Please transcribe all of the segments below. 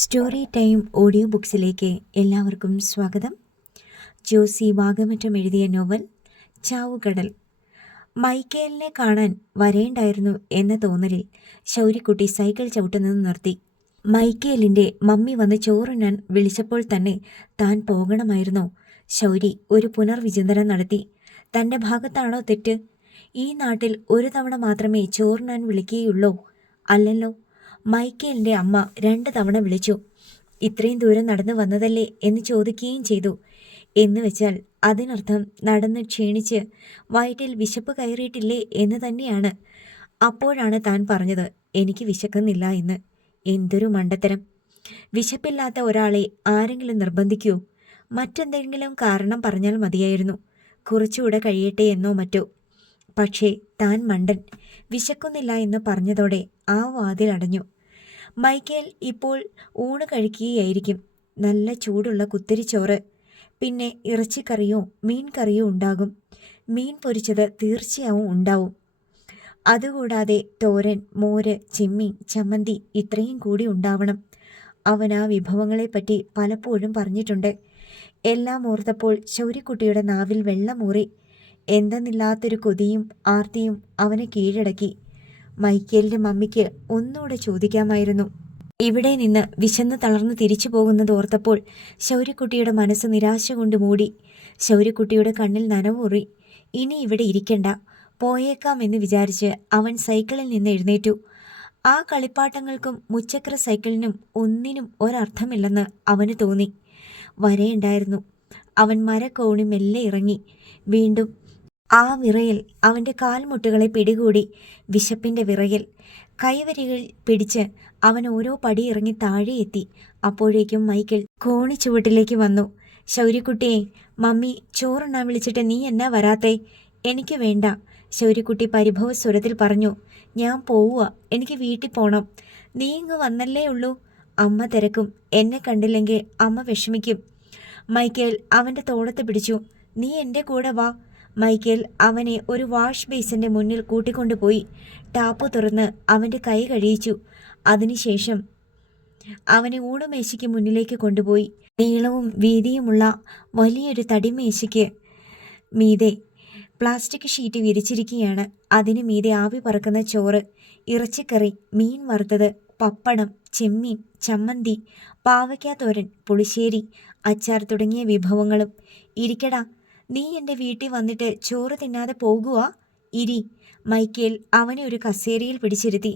Story time audio ബുക്സിലേക്ക് എല്ലാവർക്കും സ്വാഗതം. ജോസി വാഗമറ്റം എഴുതിയ നോവൽ ചാവുകടൽ. മൈക്കേലിനെ കാണാൻ വരേണ്ടായിരുന്നു എന്ന തോന്നലിൽ ശൗര്യക്കുട്ടി സൈക്കിൾ ചവിട്ടുന്നത് നിർത്തി. മൈക്കേലിൻ്റെ മമ്മി വന്ന് ചോറുണ്ണാൻ വിളിച്ചപ്പോൾ തന്നെ താൻ പോകണമായിരുന്നോ? ശൗരി ഒരു പുനർവിചിന്തനം നടത്തി. തൻ്റെ ഭാഗത്താണോ തെറ്റ്? ഈ നാട്ടിൽ ഒരു തവണ മാത്രമേ ചോറുണ്ണാൻ വിളിക്കുകയുള്ളൂ. അല്ലല്ലോ, മൈക്കേലിൻ്റെ അമ്മ 2 തവണ വിളിച്ചു. ഇത്രയും ദൂരം നടന്നു വന്നതല്ലേ എന്ന് ചോദിക്കുകയും ചെയ്തു. എന്ന് വെച്ചാൽ അതിനർത്ഥം നടന്ന് ക്ഷീണിച്ച് വയറ്റിൽ വിശപ്പ് കയറിയിട്ടില്ലേ എന്ന് തന്നെയാണ്. അപ്പോഴാണ് താൻ പറഞ്ഞത് എനിക്ക് വിശക്കുന്നില്ല എന്ന്. എന്തൊരു മണ്ടത്തരം! വിശപ്പില്ലാത്ത ഒരാളെ ആരെങ്കിലും നിർബന്ധിക്കുമോ? മറ്റെന്തെങ്കിലും കാരണം പറഞ്ഞാൽ മതിയായിരുന്നു, കുറച്ചുകൂടെ കഴിയട്ടെ എന്നോ മറ്റോ. പക്ഷേ താൻ മണ്ടൻ. വിശക്കുന്നില്ല എന്ന് പറഞ്ഞതോടെ ആ വാതിൽ അടഞ്ഞു. മൈക്കേൽ ഇപ്പോൾ ഊണ് കഴിക്കുകയായിരിക്കും. നല്ല ചൂടുള്ള കുത്തിരിച്ചോറ്, പിന്നെ ഇറച്ചിക്കറിയോ മീൻ കറിയോ ഉണ്ടാകും. മീൻ പൊരിച്ചത് തീർച്ചയായും ഉണ്ടാവും. അതുകൂടാതെ തോരൻ, മോര്, ചെമ്മീൻ, ചമ്മന്തി ഇത്രയും കൂടി ഉണ്ടാവണം. അവൻ ആ വിഭവങ്ങളെപ്പറ്റി പലപ്പോഴും പറഞ്ഞിട്ടുണ്ട്. എല്ലാം ഓർത്തപ്പോൾ ശൗര്യക്കുട്ടിയുടെ നാവിൽ വെള്ളമൂറി. എന്തെന്നില്ലാത്തൊരു കൊതിയും ആർത്തിയും അവനെ കീഴടക്കി. മൈക്കേലിൻ്റെ മമ്മിക്ക് ഒന്നുകൂടെ ചോദിക്കാമായിരുന്നു. ഇവിടെ നിന്ന് വിശന്ന് തളർന്ന് തിരിച്ചു പോകുന്നത് ഓർത്തപ്പോൾ ശൗര്യക്കുട്ടിയുടെ മനസ്സ് നിരാശ കൊണ്ട് മൂടി. ശൗര്യക്കുട്ടിയുടെ കണ്ണിൽ നനവൂറി. ഇനി ഇവിടെ ഇരിക്കണ്ട, പോയേക്കാം എന്ന് വിചാരിച്ച് അവൻ സൈക്കിളിൽ നിന്ന് എഴുന്നേറ്റു. ആ കളിപ്പാട്ടങ്ങൾക്കും മുച്ചക്ര സൈക്കിളിനും ഒന്നിനും ഒരർത്ഥമില്ലെന്ന് അവന് തോന്നി. വരേണ്ടായിരുന്നു. അവൻ മരക്കോണി മെല്ലെ ഇറങ്ങി. വീണ്ടും ആ വിറയൽ അവൻ്റെ കാൽമുട്ടുകളെ പിടികൂടി. വിശപ്പിൻ്റെ വിറയൽ. കൈവരികൾ പിടിച്ച് അവൻ ഓരോ പടി ഇറങ്ങി താഴെ എത്തി. അപ്പോഴേക്കും മൈക്കിൾ കോണി ചുവട്ടിലേക്ക് വന്നു. ശൗര്യക്കുട്ടിയെ, മമ്മി ചോറുണ്ണാൻ വിളിച്ചിട്ട് നീ എന്നാ വരാത്തേ? എനിക്ക് വേണ്ട, ശൗര്യക്കുട്ടി പരിഭവ സ്വരത്തിൽ പറഞ്ഞു. ഞാൻ പോവുക, എനിക്ക് വീട്ടിൽ പോണം. നീ ഇങ്ങ് വന്നല്ലേ ഉള്ളൂ. അമ്മ തിരക്കും, എന്നെ കണ്ടില്ലെങ്കിൽ അമ്മ വിഷമിക്കും. മൈക്കേൽ അവൻ്റെ തോളത്ത് പിടിച്ചു. നീ എൻ്റെ കൂടെ വാ. മൈക്കേൽ അവനെ ഒരു വാഷ് ബേസിൻ്റെ മുന്നിൽ കൂട്ടിക്കൊണ്ടുപോയി. ടാപ്പ് തുറന്ന് അവൻ്റെ കൈ കഴിയിച്ചു. അതിനുശേഷം അവനെ ഊണുമേശയ്ക്ക് മുന്നിലേക്ക് കൊണ്ടുപോയി. നീളവും വീതിയുമുള്ള വലിയൊരു തടിമേശയ്ക്ക് മീതെ പ്ലാസ്റ്റിക് ഷീറ്റ് വിരിച്ചിരിക്കുകയാണ്. അതിന് മീതെ ആവി പറക്കുന്ന ചോറ്, ഇറച്ചിക്കറി, മീൻ വറുത്തത്, പപ്പടം, ചെമ്മീൻ, ചമ്മന്തി, പാവയ്ക്കാത്തോരൻ, പുളിശ്ശേരി, അച്ചാർ തുടങ്ങിയ വിഭവങ്ങളും. ഇരിക്കടാ, നീ എൻ്റെ വീട്ടിൽ വന്നിട്ട് ചോറ് തിന്നാതെ പോകുക? ഇരി. മൈക്കേൽ അവനെ ഒരു കസേരയിൽ പിടിച്ചിരുത്തി.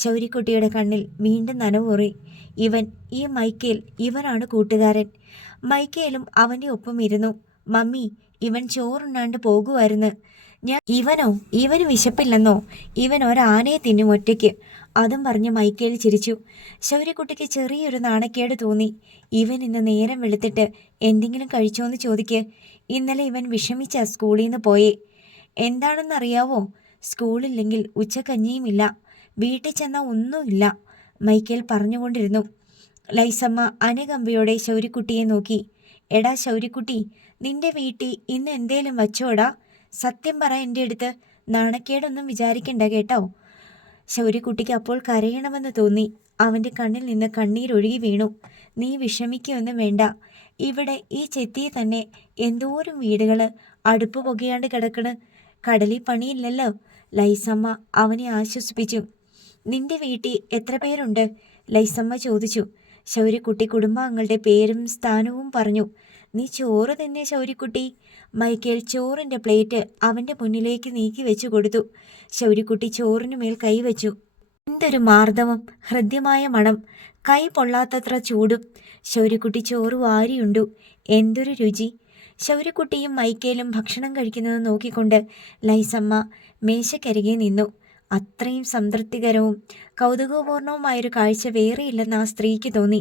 ശൗര്യക്കുട്ടിയുടെ കണ്ണിൽ വീണ്ടും നനവൂറി. ഈ മൈക്കേൽ, ഇവനാണ് കൂട്ടുകാരൻ. മൈക്കേലും അവൻ്റെ ഒപ്പം ഇരുന്നു. മമ്മി, ഇവൻ ചോറുണ്ണാണ്ട് പോകുമായിരുന്നു. ഇവന് വിശപ്പില്ലെന്നോ? ഇവൻ ഒരാനയെ തിന്നും ഒറ്റയ്ക്ക്. അതും പറഞ്ഞ് മൈക്കേൽ ചിരിച്ചു. ശൗര്യക്കുട്ടിക്ക് ചെറിയൊരു നാണക്കേട് തോന്നി. ഇവൻ ഇന്ന് നേരം വെളുത്തിട്ട് എന്തെങ്കിലും കഴിച്ചോന്ന് ചോദിക്ക്. ഇന്നലെ ഇവൻ വിഷമിച്ച സ്കൂളിൽ നിന്ന് പോയേ. എന്താണെന്നറിയാവോ? സ്കൂളില്ലെങ്കിൽ ഉച്ചക്കഞ്ഞിയുമില്ല, വീട്ടിൽ ചെന്നാൽ ഒന്നുമില്ല. മൈക്കേൽ പറഞ്ഞുകൊണ്ടിരുന്നു. ലൈസമ്മ അനുകമ്പയോടെ ശൗര്യക്കുട്ടിയെ നോക്കി. എടാ ശൗര്യക്കുട്ടി, നിന്റെ വീട്ടിൽ ഇന്ന് എന്തേലും വച്ചോടാ? സത്യം പറ എൻ്റെ അടുത്ത്. നാണക്കേടൊന്നും വിചാരിക്കണ്ട കേട്ടോ. ശൗര്യക്കുട്ടിക്ക് അപ്പോൾ കരയണമെന്ന് തോന്നി. അവൻ്റെ കണ്ണിൽ നിന്ന് കണ്ണീരൊഴുകി വീണു. നീ വിഷമിക്കുകയൊന്നും വേണ്ട. ഇവിടെ ഈ ചെത്തിയിൽ തന്നെ എന്തോരം വീടുകൾ അടുപ്പ് പുകയാണ്ട് കിടക്കണ്. കടലിൽ പണിയില്ലല്ലോ. ലൈസമ്മ അവനെ ആശ്വസിപ്പിച്ചു. നിന്റെ വീട്ടിൽ എത്ര പേരുണ്ട്? ലൈസമ്മ ചോദിച്ചു. ശൗര്യക്കുട്ടി കുടുംബാംഗങ്ങളുടെ പേരും സ്ഥാനവും പറഞ്ഞു. നീ ചോറ് തന്നെ ശൗര്യക്കുട്ടി. മൈക്കേൽ ചോറിൻ്റെ പ്ലേറ്റ് അവൻ്റെ മുന്നിലേക്ക് നീക്കി വെച്ചു കൊടുത്തു. ശൗര്യക്കുട്ടി ചോറിനുമേൽ കൈവച്ചു. എന്തൊരു മാർദ്ദവം, ഹൃദ്യമായ മണം, കൈ പൊള്ളാത്തത്ര ചൂടും. ശൗര്യക്കുട്ടി ചോറ് വാരിയുണ്ടു. എന്തൊരു രുചി! ശൗര്യക്കുട്ടിയും മൈക്കേലും ഭക്ഷണം കഴിക്കുന്നത് നോക്കിക്കൊണ്ട് ലൈസമ്മ മേശക്കരികെ നിന്നു. അത്രയും സംതൃപ്തികരവും കൗതുകപൂർണവുമായൊരു കാഴ്ച വേറെയില്ലെന്ന് ആ സ്ത്രീക്ക് തോന്നി.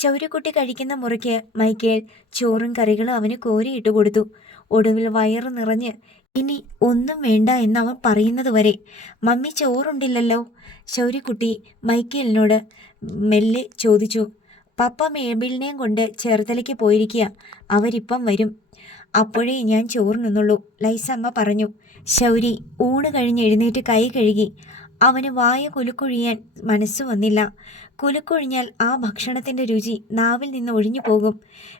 ശൗര്യക്കുട്ടി കഴിക്കുന്ന മുറയ്ക്ക് മൈക്കേൽ ചോറും കറികളും അവന് കോരിയിട്ട് കൊടുത്തു. ഒടുവിൽ വയറ് നിറഞ്ഞ് ഇനി ഒന്നും വേണ്ട എന്നവൻ പറയുന്നത് വരെ. മമ്മി ചോറുണ്ടില്ലല്ലോ? ശൗര്യക്കുട്ടി മൈക്കേലിനോട് മെല്ലെ ചോദിച്ചു. പപ്പ മേബിളിനെയും കൊണ്ട് ചേർത്തലയ്ക്ക് പോയിരിക്കുക, അവരിപ്പം വരും. അപ്പോഴേ ഞാൻ ചോറ് നിന്നുള്ളൂ, ലൈസമ്മ പറഞ്ഞു. ശൗരി ഊണ് കഴിഞ്ഞ് എഴുന്നേറ്റ് കൈ കഴുകി. അവന് വായ കുലുക്കൊഴിയാൻ മനസ്സു വന്നില്ല. കുലുക്കൊഴിഞ്ഞാൽ ആ ഭക്ഷണത്തിൻ്റെ രുചി നാവിൽ നിന്ന് ഒഴിഞ്ഞു പോകും.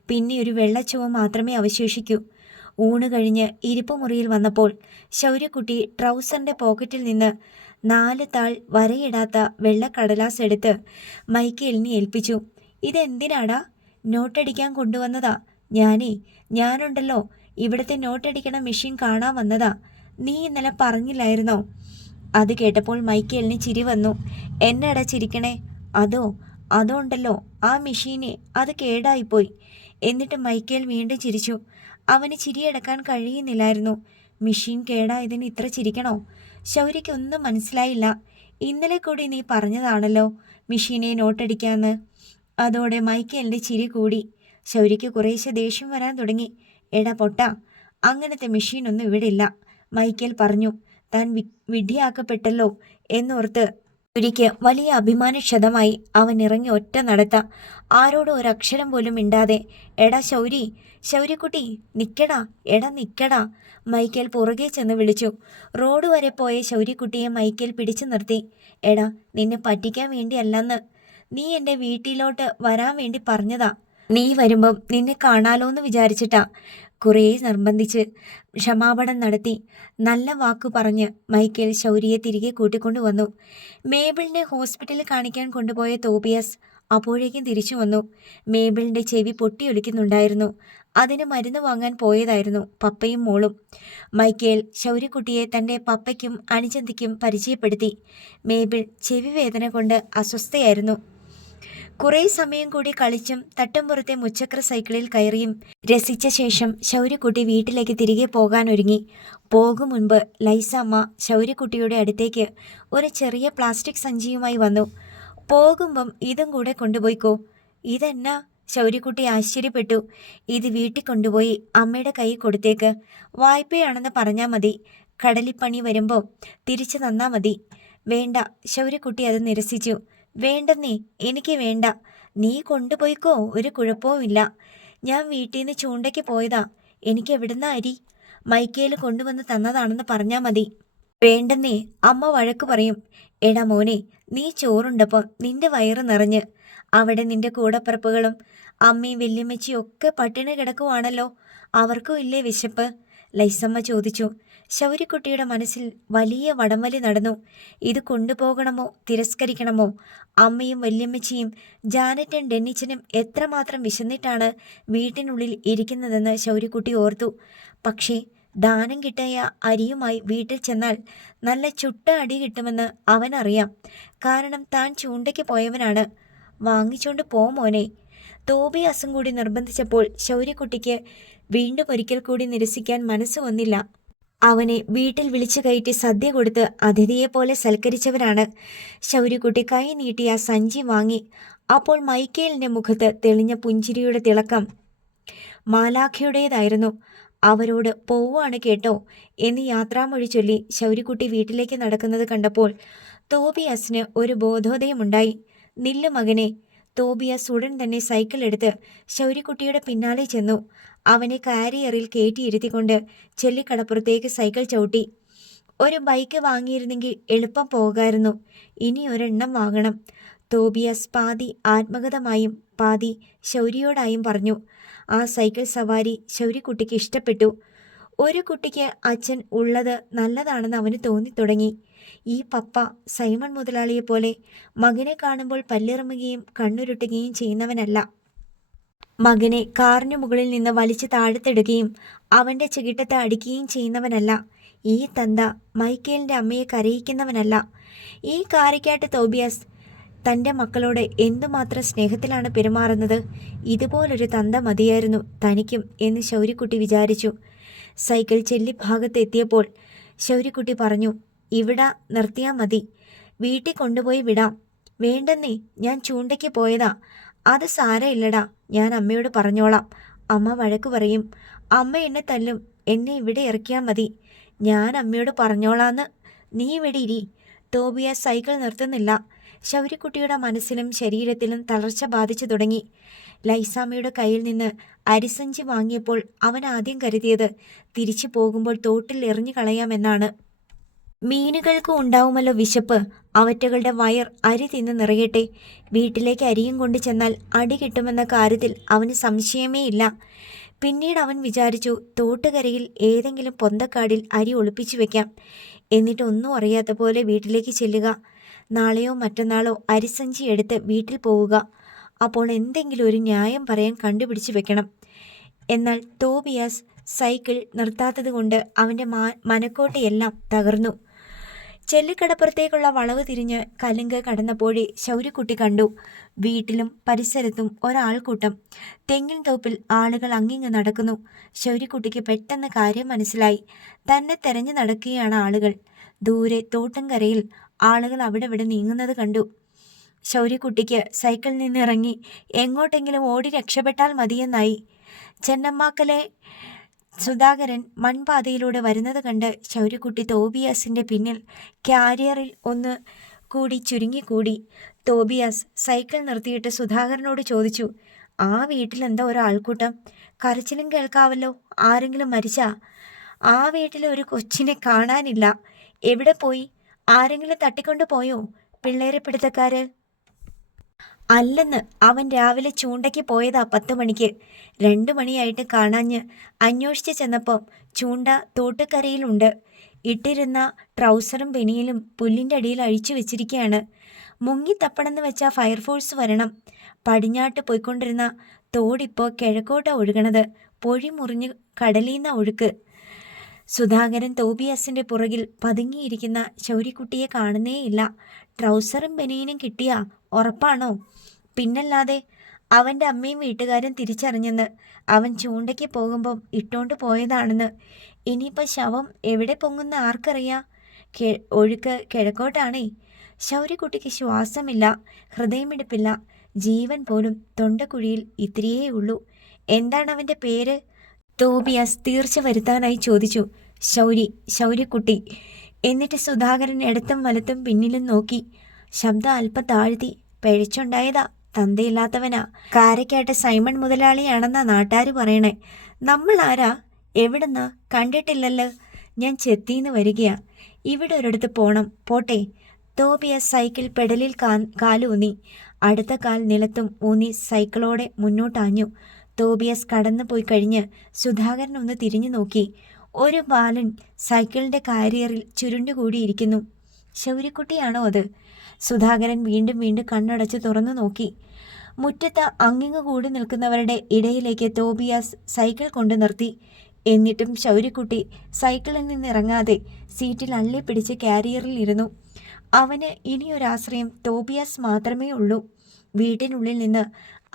പിന്നെ ഒരു വെള്ളച്ചുവ മാത്രമേ അവശേഷിക്കൂ. ഊണ് കഴിഞ്ഞ് ഇരിപ്പുമുറിയിൽ വന്നപ്പോൾ ശൗര്യക്കുട്ടി ട്രൗസറിൻ്റെ പോക്കറ്റിൽ നിന്ന് 4 താൾ വരയിടാത്ത വെള്ളക്കടലാസ് എടുത്ത് മൈക്കേലിനെ ഏൽപ്പിച്ചു. "ഇതെന്തിനാടാ?" "നോട്ടടിക്കാൻ കൊണ്ടുവന്നതാ. ഞാനുണ്ടല്ലോ, ഇവിടുത്തെ നോട്ടടിക്കണ മെഷീൻ കാണാൻ വന്നതാ. നീ ഇന്നലെ പറഞ്ഞില്ലായിരുന്നോ?" അത് കേട്ടപ്പോൾ മൈക്കേലിന് ചിരി വന്നു. "എന്നാടാ ചിരിക്കണേ?" അതോ ഉണ്ടല്ലോ, ആ മെഷീനെ അത് കേടായിപ്പോയി." എന്നിട്ട് മൈക്കേൽ വീണ്ടും ചിരിച്ചു. അവന് ചിരിയടക്കാൻ കഴിയുന്നില്ലായിരുന്നു. മെഷീൻ കേടായതിന് ഇത്ര ചിരിക്കണോ? ശൗര്യയ്ക്കൊന്നും മനസ്സിലായില്ല. "ഇന്നലെ കൂടി നീ പറഞ്ഞതാണല്ലോ മെഷീനെ നോട്ടടിക്കാന്ന്." അതോടെ മൈക്കേലിൻ്റെ ചിരി കൂടി. ശൗര്യയ്ക്ക് കുറേശ്ശെ ദേഷ്യം വരാൻ തുടങ്ങി. "എടാ പൊട്ടാ, അങ്ങനത്തെ മെഷീനൊന്നും ഇവിടെ ഇല്ല," മൈക്കേൽ പറഞ്ഞു. താൻ വിഡ്ഢിയാക്കപ്പെട്ടല്ലോ എന്നോർത്ത് ശൗര്യയ്ക്ക് വലിയ അഭിമാനക്ഷതമായി. അവൻ ഇറങ്ങി ഒറ്റ നടത്ത. ആരോടും ഒരക്ഷരം പോലും മിണ്ടാതെ. "എടാ ശൗര്യക്കുട്ടി, നിക്കടാ, എടാ നിക്കടാ," മൈക്കേൽ പുറകെ ചെന്ന് വിളിച്ചു. റോഡ് വരെ പോയ ശൗര്യക്കുട്ടിയെ മൈക്കേൽ പിടിച്ചു നിർത്തി. "എടാ, നിന്നെ പറ്റിക്കാൻ വേണ്ടിയല്ലെന്ന്. നീ എൻ്റെ വീട്ടിലോട്ട് വരാൻ വേണ്ടി പറഞ്ഞതാ. നീ വരുമ്പം നിന്നെ കാണാലോന്ന് വിചാരിച്ചിട്ടാ." കുറേ നിർബന്ധിച്ച് ക്ഷമാപണം നടത്തി നല്ല വാക്കു പറഞ്ഞ് മൈക്കേൽ ശൗര്യയെ തിരികെ കൂട്ടിക്കൊണ്ടുവന്നു. മേബിളിനെ ഹോസ്പിറ്റലിൽ കാണിക്കാൻ കൊണ്ടുപോയ തോബിയാസ് അപ്പോഴേക്കും തിരിച്ചു വന്നു. മേബിളിൻ്റെ ചെവി പൊട്ടിയൊലിക്കുന്നുണ്ടായിരുന്നു. അതിന് മരുന്ന് വാങ്ങാൻ പോയതായിരുന്നു പപ്പയും മോളും. മൈക്കേൽ ശൗര്യക്കുട്ടിയെ തൻ്റെ പപ്പയ്ക്കും അനുജന്തിക്കും പരിചയപ്പെടുത്തി. മേബിൾ ചെവി വേദന കൊണ്ട് അസ്വസ്ഥയായിരുന്നു. കുറേ സമയം കൂടി കളിച്ചും തട്ടുംപുറത്തെ മുച്ചക്ര സൈക്കിളിൽ കയറിയും രസിച്ച ശേഷം ശൗര്യക്കുട്ടി വീട്ടിലേക്ക് തിരികെ പോകാനൊരുങ്ങി. പോകും മുൻപ് ലൈസാമ്മ ശൗര്യക്കുട്ടിയുടെ അടുത്തേക്ക് ഒരു ചെറിയ പ്ലാസ്റ്റിക് സഞ്ചിയുമായി വന്നു. "പോകുമ്പം ഇതും കൂടെ കൊണ്ടുപോയിക്കോ." "ഇതെന്നാ?" ശൗര്യക്കുട്ടി ആശ്ചര്യപ്പെട്ടു. "ഇത് വീട്ടിൽ കൊണ്ടുപോയി അമ്മയുടെ കയ്യിൽ കൊടുത്തേക്ക്. വായ്പയാണെന്ന് പറഞ്ഞാൽ മതി. കടലിപ്പണി വരുമ്പോൾ തിരിച്ചു തന്നാൽ മതി." "വേണ്ട." ശൗര്യക്കുട്ടി അത് നിരസിച്ചു. "വേണ്ടെന്നേ, എനിക്ക് വേണ്ട. നീ കൊണ്ടുപോയിക്കോ, ഒരു കുഴപ്പവുമില്ല. ഞാൻ വീട്ടിൽ നിന്ന് ചൂണ്ടയ്ക്ക് പോയതാ. എനിക്ക് എവിടുന്ന അരി? മൈക്കേല് കൊണ്ടുവന്ന് തന്നതാണെന്ന് പറഞ്ഞാൽ മതി." "വേണ്ടെന്നേ, അമ്മ വഴക്ക് പറയും." "എടാ മോനെ, നീ ചോറുണ്ടപ്പം നിന്റെ വയറ് നിറഞ്ഞ്. അവിടെ നിന്റെ കൂടപ്പിറപ്പുകളും അമ്മയും വല്യമ്മച്ചിയും ഒക്കെ പട്ടിണി കിടക്കുവാണല്ലോ. അവർക്കും ഇല്ലേ വിശപ്പ്?" ലൈസമ്മ ചോദിച്ചു. ശൗര്യക്കുട്ടിയുടെ മനസ്സിൽ വലിയ വടംവലി നടന്നു. ഇത് കൊണ്ടുപോകണമോ തിരസ്കരിക്കണമോ? അമ്മയും വല്യമ്മച്ചിയും ജാനറ്റും ഡെന്നിച്ചനും എത്രമാത്രം വിശന്നിട്ടാണ് വീട്ടിനുള്ളിൽ ഇരിക്കുന്നതെന്ന് ശൗര്യക്കുട്ടി ഓർത്തു. പക്ഷേ ദാനം കിട്ടിയ അരിയുമായി വീട്ടിൽ ചെന്നാൽ നല്ല ചുട്ട അടി കിട്ടുമെന്ന് അവനറിയാം. കാരണം താൻ ചൂണ്ടയ്ക്ക് പോയവനാണ്. "വാങ്ങിച്ചോണ്ട് പോ മോനെ." തോബിയാസും കൂടി നിർബന്ധിച്ചപ്പോൾ ശൗര്യക്കുട്ടിക്ക് വീണ്ടും ഒരിക്കൽ കൂടി നിരസിക്കാൻ മനസ്സ് വന്നില്ല. അവനെ വീട്ടിൽ വിളിച്ചു കയറ്റി സദ്യ കൊടുത്ത് അതിഥിയെപ്പോലെ സൽക്കരിച്ചവരാണ്. ശൗര്യക്കുട്ടി കൈ നീട്ടി ആ സഞ്ചി വാങ്ങി. അപ്പോൾ മൈക്കേലിൻ്റെ മുഖത്ത് തെളിഞ്ഞ പുഞ്ചിരിയുടെ തിളക്കം മാലാഖയുടേതായിരുന്നു. "അവരോട് പോവാണ് കേട്ടോ" എന്ന് യാത്രാമൊഴി ചൊല്ലി ശൗര്യക്കുട്ടി വീട്ടിലേക്ക് നടക്കുന്നത് കണ്ടപ്പോൾ തോബിയാസിന് ഒരു ബോധോദയമുണ്ടായി. "നില്ല് മകനെ." തോബിയാസ് ഉടൻ തന്നെ സൈക്കിൾ എടുത്ത് ശൗര്യക്കുട്ടിയുടെ പിന്നാലെ ചെന്നു. അവനെ കാരിയറിൽ കയറ്റിയിരുത്തിക്കൊണ്ട് ചെല്ലിക്കടപ്പുറത്തേക്ക് സൈക്കിൾ ചവിട്ടി. "ഒരു ബൈക്ക് വാങ്ങിയിരുന്നെങ്കിൽ എളുപ്പം പോകായിരുന്നു. ഇനി ഒരെണ്ണം വാങ്ങണം." തോബിയാസ് പാതി ആത്മഗതമായും പാതി ശൗര്യയോടായും പറഞ്ഞു. ആ സൈക്കിൾ സവാരി ശൗര്യക്കുട്ടിക്ക് ഇഷ്ടപ്പെട്ടു. ഒരു കുട്ടിക്ക് അച്ഛൻ ഉള്ളത് നല്ലതാണെന്ന് അവന് തോന്നിത്തുടങ്ങി. ഈ പപ്പ സൈമൺ മുതലാളിയെപ്പോലെ മകനെ കാണുമ്പോൾ പല്ലിറുമുകയും കണ്ണുരുട്ടുകയും ചെയ്യുന്നവനല്ല. മകനെ കാറിനു മുകളിൽ നിന്ന് വലിച്ച് താഴത്തെടുക്കുകയും അവൻ്റെ ചെകിട്ടത്തെ അടിക്കുകയും ചെയ്യുന്നവനല്ല. ഈ തന്ത മൈക്കേലിൻ്റെ അമ്മയെ കരയിക്കുന്നവനല്ല. ഈ കാരിക്കാട്ട് തോബിയാസ് തൻ്റെ മക്കളോട് എന്തുമാത്രം സ്നേഹത്തിലാണ് പെരുമാറുന്നത്. ഇതുപോലൊരു തന്ത മതിയായിരുന്നു തനിക്കും എന്ന് ശൗര്യക്കുട്ടി വിചാരിച്ചു. സൈക്കിൾ ചെല്ലിഭാഗത്ത് എത്തിയപ്പോൾ ശൗര്യക്കുട്ടി പറഞ്ഞു, "ഇവിടെ നിർത്തിയാൽ മതി. വീട്ടിൽ കൊണ്ടുപോയി വിടാം." "വേണ്ടെന്നേ, ഞാൻ ചൂണ്ടയ്ക്ക് പോയതാ." "അത് സാരമില്ലടാ, ഞാൻ അമ്മയോട് പറഞ്ഞോളാം." "അമ്മ വഴക്ക് പറയും." "അമ്മ എന്നെ തല്ലും. എന്നെ ഇവിടെ ഇറക്കിയാൽ മതി. ഞാൻ അമ്മയോട് പറഞ്ഞോളാന്ന്. നീ ഇവിടെ ഇരി." തോബിയാസ് സൈക്കിൾ നിർത്തുന്നില്ല. ശൗര്യക്കുട്ടിയുടെ മനസ്സിലും ശരീരത്തിലും തളർച്ച ബാധിച്ചു തുടങ്ങി. ലൈസാമ്മയുടെ കയ്യിൽ നിന്ന് അരിസഞ്ചി വാങ്ങിയപ്പോൾ അവൻ ആദ്യം കരുതിയത് തിരിച്ചു പോകുമ്പോൾ തോട്ടിൽ എറിഞ്ഞു കളയാമെന്നാണ്. മീനുകൾക്കും ഉണ്ടാവുമല്ലോ വിശപ്പ്. അവറ്റകളുടെ വയർ അരി തിന്ന് നിറയട്ടെ. വീട്ടിലേക്ക് അരിയും കൊണ്ട് ചെന്നാൽ അടി കിട്ടുമെന്ന കാര്യത്തിൽ അവന് സംശയമേ ഇല്ല. പിന്നീട് അവൻ വിചാരിച്ചു, തോട്ടുകരയിൽ ഏതെങ്കിലും പൊന്തക്കാടിൽ അരി ഒളിപ്പിച്ചു വെക്കാം. എന്നിട്ട് ഒന്നും അറിയാത്ത പോലെ വീട്ടിലേക്ക് ചെല്ലുക. നാളെയോ മറ്റന്നാളോ അരിസഞ്ചി എടുത്ത് വീട്ടിൽ പോവുക. അപ്പോൾ എന്തെങ്കിലും ഒരു ന്യായം പറയാൻ കണ്ടുപിടിച്ച് വെക്കണം. എന്നാൽ തോബിയാസ് സൈക്കിൾ നിർത്താത്തത് കൊണ്ട് അവൻ്റെ മനക്കോട്ടയെല്ലാം തകർന്നു. ചെല്ലിക്കടപ്പുറത്തേക്കുള്ള വളവ് തിരിഞ്ഞ് കലുങ്ക് കടന്നപ്പോഴേ ശൗര്യക്കുട്ടി കണ്ടു. വീട്ടിലും പരിസരത്തും ഒരാൾക്കൂട്ടം. തെങ്ങിൻ തോപ്പിൽ ആളുകൾ അങ്ങിങ്ങ് നടക്കുന്നു. ശൗര്യക്കുട്ടിക്ക് പെട്ടെന്ന് കാര്യം മനസ്സിലായി. തന്നെ തെരഞ്ഞു നടക്കുകയാണ് ആളുകൾ. ദൂരെ തോട്ടുംകരയിൽ ആളുകൾ അവിടെ ഇവിടെ നീങ്ങുന്നത് കണ്ടു. ശൗര്യക്കുട്ടിക്ക് സൈക്കിളിൽ നിന്നിറങ്ങി എങ്ങോട്ടെങ്കിലും ഓടി രക്ഷപ്പെട്ടാൽ മതിയെന്നായി. ചെന്നമ്മാക്കലെ സുധാകരൻ മൺപാതയിലൂടെ വരുന്നത് കണ്ട് ശൗര്യക്കുട്ടി തോബിയാസിൻ്റെ പിന്നിൽ കാരിയറിൽ ഒന്ന് കൂടി ചുരുങ്ങിക്കൂടി. തോബിയാസ് സൈക്കിൾ നിർത്തിയിട്ട് സുധാകരനോട് ചോദിച്ചു, ആ വീട്ടിലെന്താ ഒരാൾക്കൂട്ടം? കരച്ചിലും കേൾക്കാവല്ലോ. ആരെങ്കിലും മരിച്ചാ? ആ വീട്ടിലെ ഒരു കൊച്ചിനെ കാണാനില്ല. എവിടെ പോയി? ആരെങ്കിലും തട്ടിക്കൊണ്ടു പോയോ പിള്ളേരെ പിടുത്തക്കാര്? അല്ലെന്ന്, അവൻ രാവിലെ ചൂണ്ടയ്ക്ക് പോയതാ 10 മണിക്ക്. 2 മണിയായിട്ട് കാണാഞ്ഞ്. അന്വേഷിച്ച് ചെന്നപ്പോൾ ചൂണ്ട തോട്ടുകരയിലുണ്ട്. ഇട്ടിരുന്ന ട്രൗസറും ബനിയനും പുല്ലിൻ്റെ അടിയിൽ അഴിച്ചു വെച്ചിരിക്കുകയാണ്. മുങ്ങിത്തപ്പണമെന്ന് വെച്ചാൽ ഫയർഫോഴ്സ് വരണം. പടിഞ്ഞാട്ട് പോയിക്കൊണ്ടിരുന്ന തോടിപ്പോൾ കിഴക്കോട്ടാ ഒഴുകണത്. പൊഴി മുറിഞ്ഞ് കടലീന്ന ഒഴുക്ക്. സുധാകരൻ തോബിയാസിൻ്റെ പുറകിൽ പതുങ്ങിയിരിക്കുന്ന ശൗര്യക്കുട്ടിയെ കാണുന്നേയില്ല. ട്രൗസറും ബനിയനും കിട്ടിയാ ഉറപ്പാണോ? പിന്നല്ലാതെ. അവൻ്റെ അമ്മയും വീട്ടുകാരും തിരിച്ചറിഞ്ഞെന്ന്. അവൻ ചൂണ്ടയ്ക്ക് പോകുമ്പം ഇട്ടോണ്ട് പോയതാണെന്ന്. ഇനിയിപ്പോൾ ശവം എവിടെ പൊങ്ങുന്ന ആർക്കറിയാം? ഒഴുക്ക് കിഴക്കോട്ടാണേ. ശൗര്യക്കുട്ടിക്ക് ശ്വാസമില്ല, ഹൃദയമിടിപ്പില്ല, ജീവൻ പോലും തൊണ്ടക്കുഴിയിൽ ഇത്തിരിയേ ഉള്ളൂ. എന്താണ് അവൻ്റെ പേര്? തോബിയാസ് തീർച്ച വരുത്താനായി ചോദിച്ചു. ശൗര്യക്കുട്ടി. എന്നിട്ട് സുധാകരൻ ഇടത്തും വലത്തും പിന്നിലും നോക്കി. ശബ്ദം അല്പം താഴ്ത്തി. പിഴച്ചുണ്ടായതാ, തന്തയില്ലാത്തവനാ. കാരക്കാട്ട് സൈമൺ മുതലാളിയാണെന്നാ നാട്ടാര് പറയണേ. നമ്മൾ ആരാ? എവിടുന്നാ? കണ്ടിട്ടില്ലല്ലോ. ഞാൻ ചെത്തിന്ന് വരികയാ. ഇവിടെ ഒരിടത്ത് പോണം. പോട്ടെ. തോബിയാസ് സൈക്കിൾ പെഡലിൽ കാലൂന്നി. അടുത്ത കാൽ നിലത്തും ഊന്നി സൈക്കിളോടെ മുന്നോട്ടാഞ്ഞു. തോബിയാസ് കടന്നു പോയി കഴിഞ്ഞ് സുധാകരൻ ഒന്ന് തിരിഞ്ഞു നോക്കി. ഒരു ബാലൻ സൈക്കിളിൻ്റെ കാരിയറിൽ ചുരുണ്ടുകൂടിയിരിക്കുന്നു. ശൗര്യക്കുട്ടിയാണോ അത്? സുധാകരൻ വീണ്ടും വീണ്ടും കണ്ണടച്ച് തുറന്നു നോക്കി. മുറ്റത്ത് അങ്ങിങ്ങ് കൂടി നിൽക്കുന്നവരുടെ ഇടയിലേക്ക് തോബിയാസ് സൈക്കിൾ കൊണ്ടു നിർത്തി. എന്നിട്ടും ശൗര്യക്കുട്ടി സൈക്കിളിൽ നിന്നിറങ്ങാതെ സീറ്റിൽ അള്ളിപ്പിടിച്ച് കാരിയറിൽ ഇരുന്നു. അവന് ഇനിയൊരാശ്രയം തോബിയാസ് മാത്രമേ ഉള്ളൂ. വീട്ടിനുള്ളിൽ നിന്ന്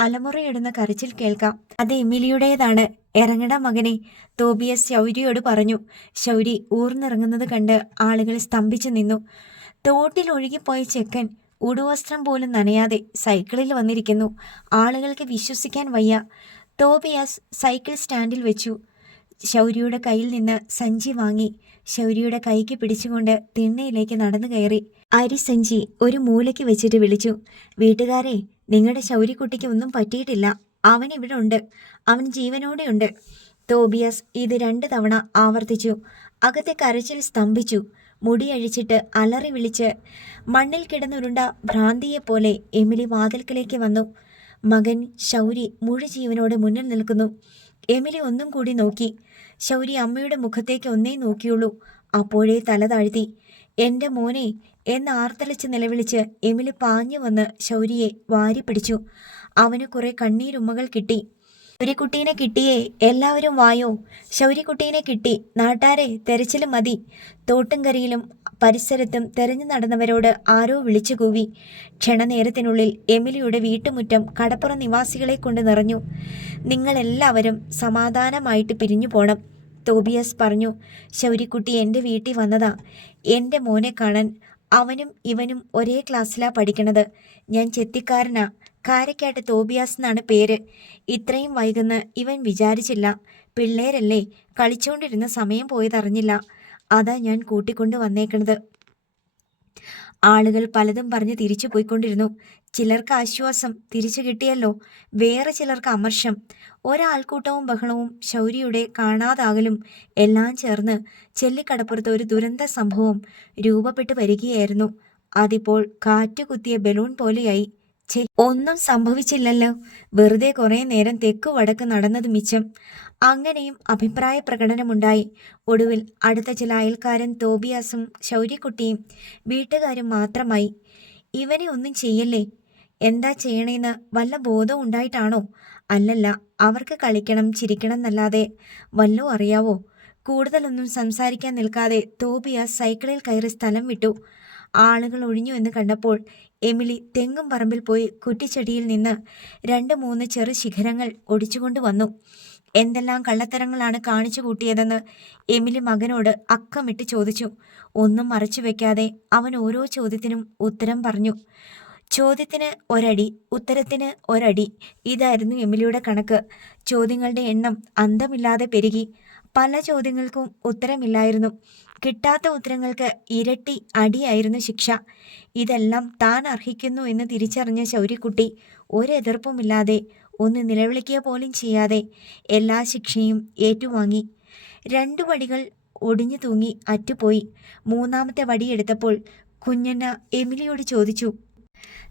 അലമുറയിടുന്ന കരച്ചിൽ കേൾക്കാം. അത് എമിലിയുടേതാണ്. ഇറങ്ങട മകനെ, തോബിയാസ് ശൗര്യയോട് പറഞ്ഞു. ശൗരി ഊർന്നിറങ്ങുന്നത് കണ്ട് ആളുകൾ സ്തംഭിച്ചു നിന്നു. തോട്ടിൽ ഒഴുകിപ്പോയ ചെക്കൻ ഉടുവസ്ത്രം പോലും നനയാതെ സൈക്കിളിൽ വന്നിരിക്കുന്നു. ആളുകൾക്ക് വിശ്വസിക്കാൻ വയ്യ. തോബിയാസ് സൈക്കിൾ സ്റ്റാൻഡിൽ വെച്ചു. ശൗര്യയുടെ കയ്യിൽ നിന്ന് സഞ്ചി വാങ്ങി ശൗര്യയുടെ കൈക്ക് പിടിച്ചുകൊണ്ട് തിണ്ണയിലേക്ക് നടന്നു കയറി. അരിസഞ്ചി ഒരു മൂലയ്ക്ക് വെച്ചിട്ട് വിളിച്ചു, വീട്ടുകാരെ, നിങ്ങളുടെ ശൗര്യക്കുട്ടിക്ക് ഒന്നും പറ്റിയിട്ടില്ല. അവൻ ഇവിടെ ഉണ്ട്. അവൻ ജീവനോടെയുണ്ട്. തോബിയാസ് ഇത് 2 തവണ ആവർത്തിച്ചു. അകത്തെ കരച്ചിൽ സ്തംഭിച്ചു. മുടിയഴിച്ചിട്ട് അലറി വിളിച്ച് മണ്ണിൽ കിടന്നുരുണ്ട ഭ്രാന്തിയെപ്പോലെ എമിലി വാതിൽക്കലേക്ക് വന്നു. മകൻ ശൗരി മുഴുജീവനോടെ മുന്നിൽ നിൽക്കുന്നു. എമിലി ഒന്നും കൂടി നോക്കി. ശൗരി അമ്മയുടെ മുഖത്തേക്ക് ഒന്നേ നോക്കിയുള്ളൂ. അപ്പോഴേ തല താഴ്ത്തി. എൻ്റെ മോനെ എന്ന് ആർത്തലിച്ച് നിലവിളിച്ച് എമിലി പാഞ്ഞു വന്ന് ശൗരിയെ വാരി പിടിച്ചു. അവന് കുറെ കണ്ണീരുമ്മകൾ കിട്ടി. ശൗര്യക്കുട്ടീനെ കിട്ടിയേ, എല്ലാവരും വായോ. ശൗര്യക്കുട്ടീനെ കിട്ടി. നാട്ടാരെ, തെരച്ചിൽ മതി. തോട്ടുംകരയിലും പരിസരത്തും തെരഞ്ഞു നടന്നവരോട് ആരോ വിളിച്ചു കൂവി. ക്ഷണനേരത്തിനുള്ളിൽ എമിലിയുടെ വീട്ടുമുറ്റം കടപ്പുറ നിവാസികളെ കൊണ്ട് നിറഞ്ഞു. നിങ്ങളെല്ലാവരും സമാധാനമായിട്ട് പിരിഞ്ഞു പോണം, തോബിയാസ് പറഞ്ഞു. ശൗര്യക്കുട്ടി എൻ്റെ വീട്ടിൽ വന്നതാ, എൻ്റെ മോനെ കാണാൻ. അവനും ഇവനും ഒരേ ക്ലാസ്സിലാ പഠിക്കണത്. ഞാൻ ചെത്തിക്കാരനാ. കാരക്കാട്ട് തോബിയാസ് എന്നാണ് പേര്. ഇത്രയും വൈകുന്ന് ഇവൻ വിചാരിച്ചില്ല. പിള്ളേരല്ലേ, കളിച്ചോണ്ടിരുന്ന സമയം പോയതറിഞ്ഞില്ല. അതാ ഞാൻ കൂട്ടിക്കൊണ്ട് വന്നേക്കണത്. ആളുകൾ പലതും പറഞ്ഞ് തിരിച്ചു പോയിക്കൊണ്ടിരുന്നു. ചിലർക്ക് ആശ്വാസം, തിരിച്ചു കിട്ടിയല്ലോ. വേറെ ചിലർക്ക് അമർഷം. ഒരാൾക്കൂട്ടവും ബഹളവും ശൗര്യയുടെ കാണാതാകലും എല്ലാം ചേർന്ന് ചെല്ലിക്കടപ്പുറത്ത് ഒരു ദുരന്ത സംഭവം രൂപപ്പെട്ടു വരികയായിരുന്നു. അതിപ്പോൾ കാറ്റുകുത്തിയ ബലൂൺ പോലെയായി. ഒന്നും സംഭവിച്ചില്ലല്ലോ, വെറുതെ കുറേ നേരം തെക്കു വടക്ക് നടന്നത് മിച്ചം. അങ്ങനെയും അഭിപ്രായ പ്രകടനമുണ്ടായി. ഒടുവിൽ അടുത്ത ചില അയൽക്കാരൻ തോബിയാസും ശൗര്യക്കുട്ടിയും വീട്ടുകാരും മാത്രമായി. ഇവനെ ഒന്നും ചെയ്യല്ലേ. എന്താ ചെയ്യണേന്ന് വല്ല ബോധവും ഉണ്ടായിട്ടാണോ? അല്ലല്ല, അവർക്ക് കളിക്കണം ചിരിക്കണം എന്നല്ലാതെ വല്ലോ അറിയാവോ? കൂടുതലൊന്നും സംസാരിക്കാൻ നിൽക്കാതെ തോബിയാസ് സൈക്കിളിൽ കയറി സ്ഥലം വിട്ടു. ആളുകൾ ഒഴിഞ്ഞു എന്ന് കണ്ടപ്പോൾ എമിലി തെങ്ങും പറമ്പിൽ പോയി കുറ്റിച്ചെടിയിൽ നിന്ന് 2-3 ചെറു ശിഖരങ്ങൾ ഒടിച്ചുകൊണ്ട് വന്നു. എന്തെല്ലാം കള്ളത്തരങ്ങളാണ് കാണിച്ചു കൂട്ടിയതെന്ന് എമിലി മകനോട് അക്കമിട്ട് ചോദിച്ചു. ഒന്നും മറച്ചു വെക്കാതെ അവൻ ഓരോ ചോദ്യത്തിനും ഉത്തരം പറഞ്ഞു. ചോദ്യത്തിന് ഒരടി, ഉത്തരത്തിന് ഒരടി. ഇതായിരുന്നു എമിലിയുടെ കണക്ക്. ചോദ്യങ്ങളുടെ എണ്ണം അന്തമില്ലാതെ പെരുകി. പല ചോദ്യങ്ങൾക്കും ഉത്തരമില്ലായിരുന്നു. കിട്ടാത്ത ഉത്തരങ്ങൾക്ക് ഇരട്ടി അടിയായിരുന്നു ശിക്ഷ. ഇതെല്ലാം താൻ അർഹിക്കുന്നു എന്ന് തിരിച്ചറിഞ്ഞ ശൗര്യക്കുട്ടി ഒരെതിർപ്പുമില്ലാതെ, ഒന്ന് നിലവിളിക്കുക പോലും ചെയ്യാതെ എല്ലാ ശിക്ഷയും ഏറ്റുവാങ്ങി. 2 വടികൾ ഒടിഞ്ഞു തൂങ്ങി അറ്റുപോയി. 3-ാമത്തെ വടിയെടുത്തപ്പോൾ കുഞ്ഞന്ന എമിലിയോട് ചോദിച്ചു,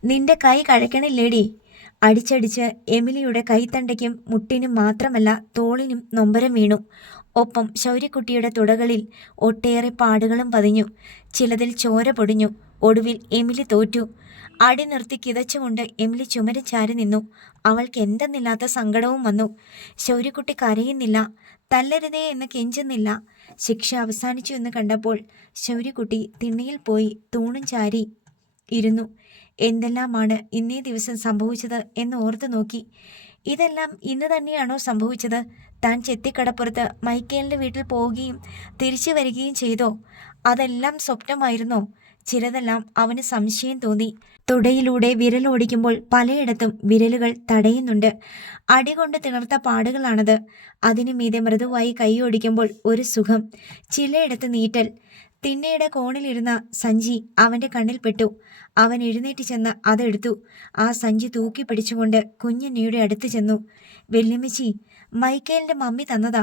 നിന്റെ കൈ കഴക്കണില്ലേടി? അടിച്ചടിച്ച് എമിലിയുടെ കൈത്തണ്ടയ്ക്കും മുട്ടിനും മാത്രമല്ല തോളിനും നൊമ്പരം വീണു. ഒപ്പം ശൗര്യക്കുട്ടിയുടെ തുടകളിൽ ഒട്ടേറെ പാടുകളും പതിഞ്ഞു. ചിലതിൽ ചോര പൊടിഞ്ഞു. ഒടുവിൽ എമിലി തോറ്റു. അടി നിർത്തി കിതച്ചുകൊണ്ട് എമിലി ചുമര് ചാരി നിന്നു. അവൾക്ക് എന്തെന്നില്ലാത്ത സങ്കടവും വന്നു. ശൗര്യക്കുട്ടി കരയുന്നില്ല, തല്ലരുതേ എന്ന് കെഞ്ചുന്നില്ല. ശിക്ഷ അവസാനിച്ചു എന്ന് കണ്ടപ്പോൾ ശൗര്യക്കുട്ടി തിണ്ണയിൽ പോയി തൂണും ചാരി ഇരുന്നു. എന്തെല്ലാമാണ് ഇന്നേ ദിവസം സംഭവിച്ചത് എന്ന് ഓർത്തു നോക്കി. ഇതെല്ലാം ഇന്ന് തന്നെയാണോ സംഭവിച്ചത്? താൻ ചെത്തിക്കടപ്പുറത്ത് മൈക്കേലിൻ്റെ വീട്ടിൽ പോവുകയും തിരിച്ചു വരികയും ചെയ്തോ? അതെല്ലാം സ്വപ്നമായിരുന്നോ? ചിലതെല്ലാം അവന് സംശയം തോന്നി. തുടയിലൂടെ വിരലോടിക്കുമ്പോൾ പലയിടത്തും വിരലുകൾ തടയുന്നുണ്ട്. അടികൊണ്ട് തിണർത്ത പാടുകളാണത്. അതിനു മീതെ മൃദുവായി കൈയോടിക്കുമ്പോൾ ഒരു സുഖം, ചിലയിടത്ത് നീറ്റൽ. തിണ്ണയുടെ കോണിലിരുന്ന സഞ്ചി അവൻ്റെ കണ്ണിൽ പെട്ടു. അവൻ എഴുന്നേറ്റ് ചെന്ന് അതെടുത്തു. ആ സഞ്ചി തൂക്കി പിടിച്ചുകൊണ്ട് കുഞ്ഞന്നയുടെ അടുത്ത് ചെന്നു. വല്യമ്മച്ചി, മൈക്കേലിൻ്റെ മമ്മി തന്നതാ.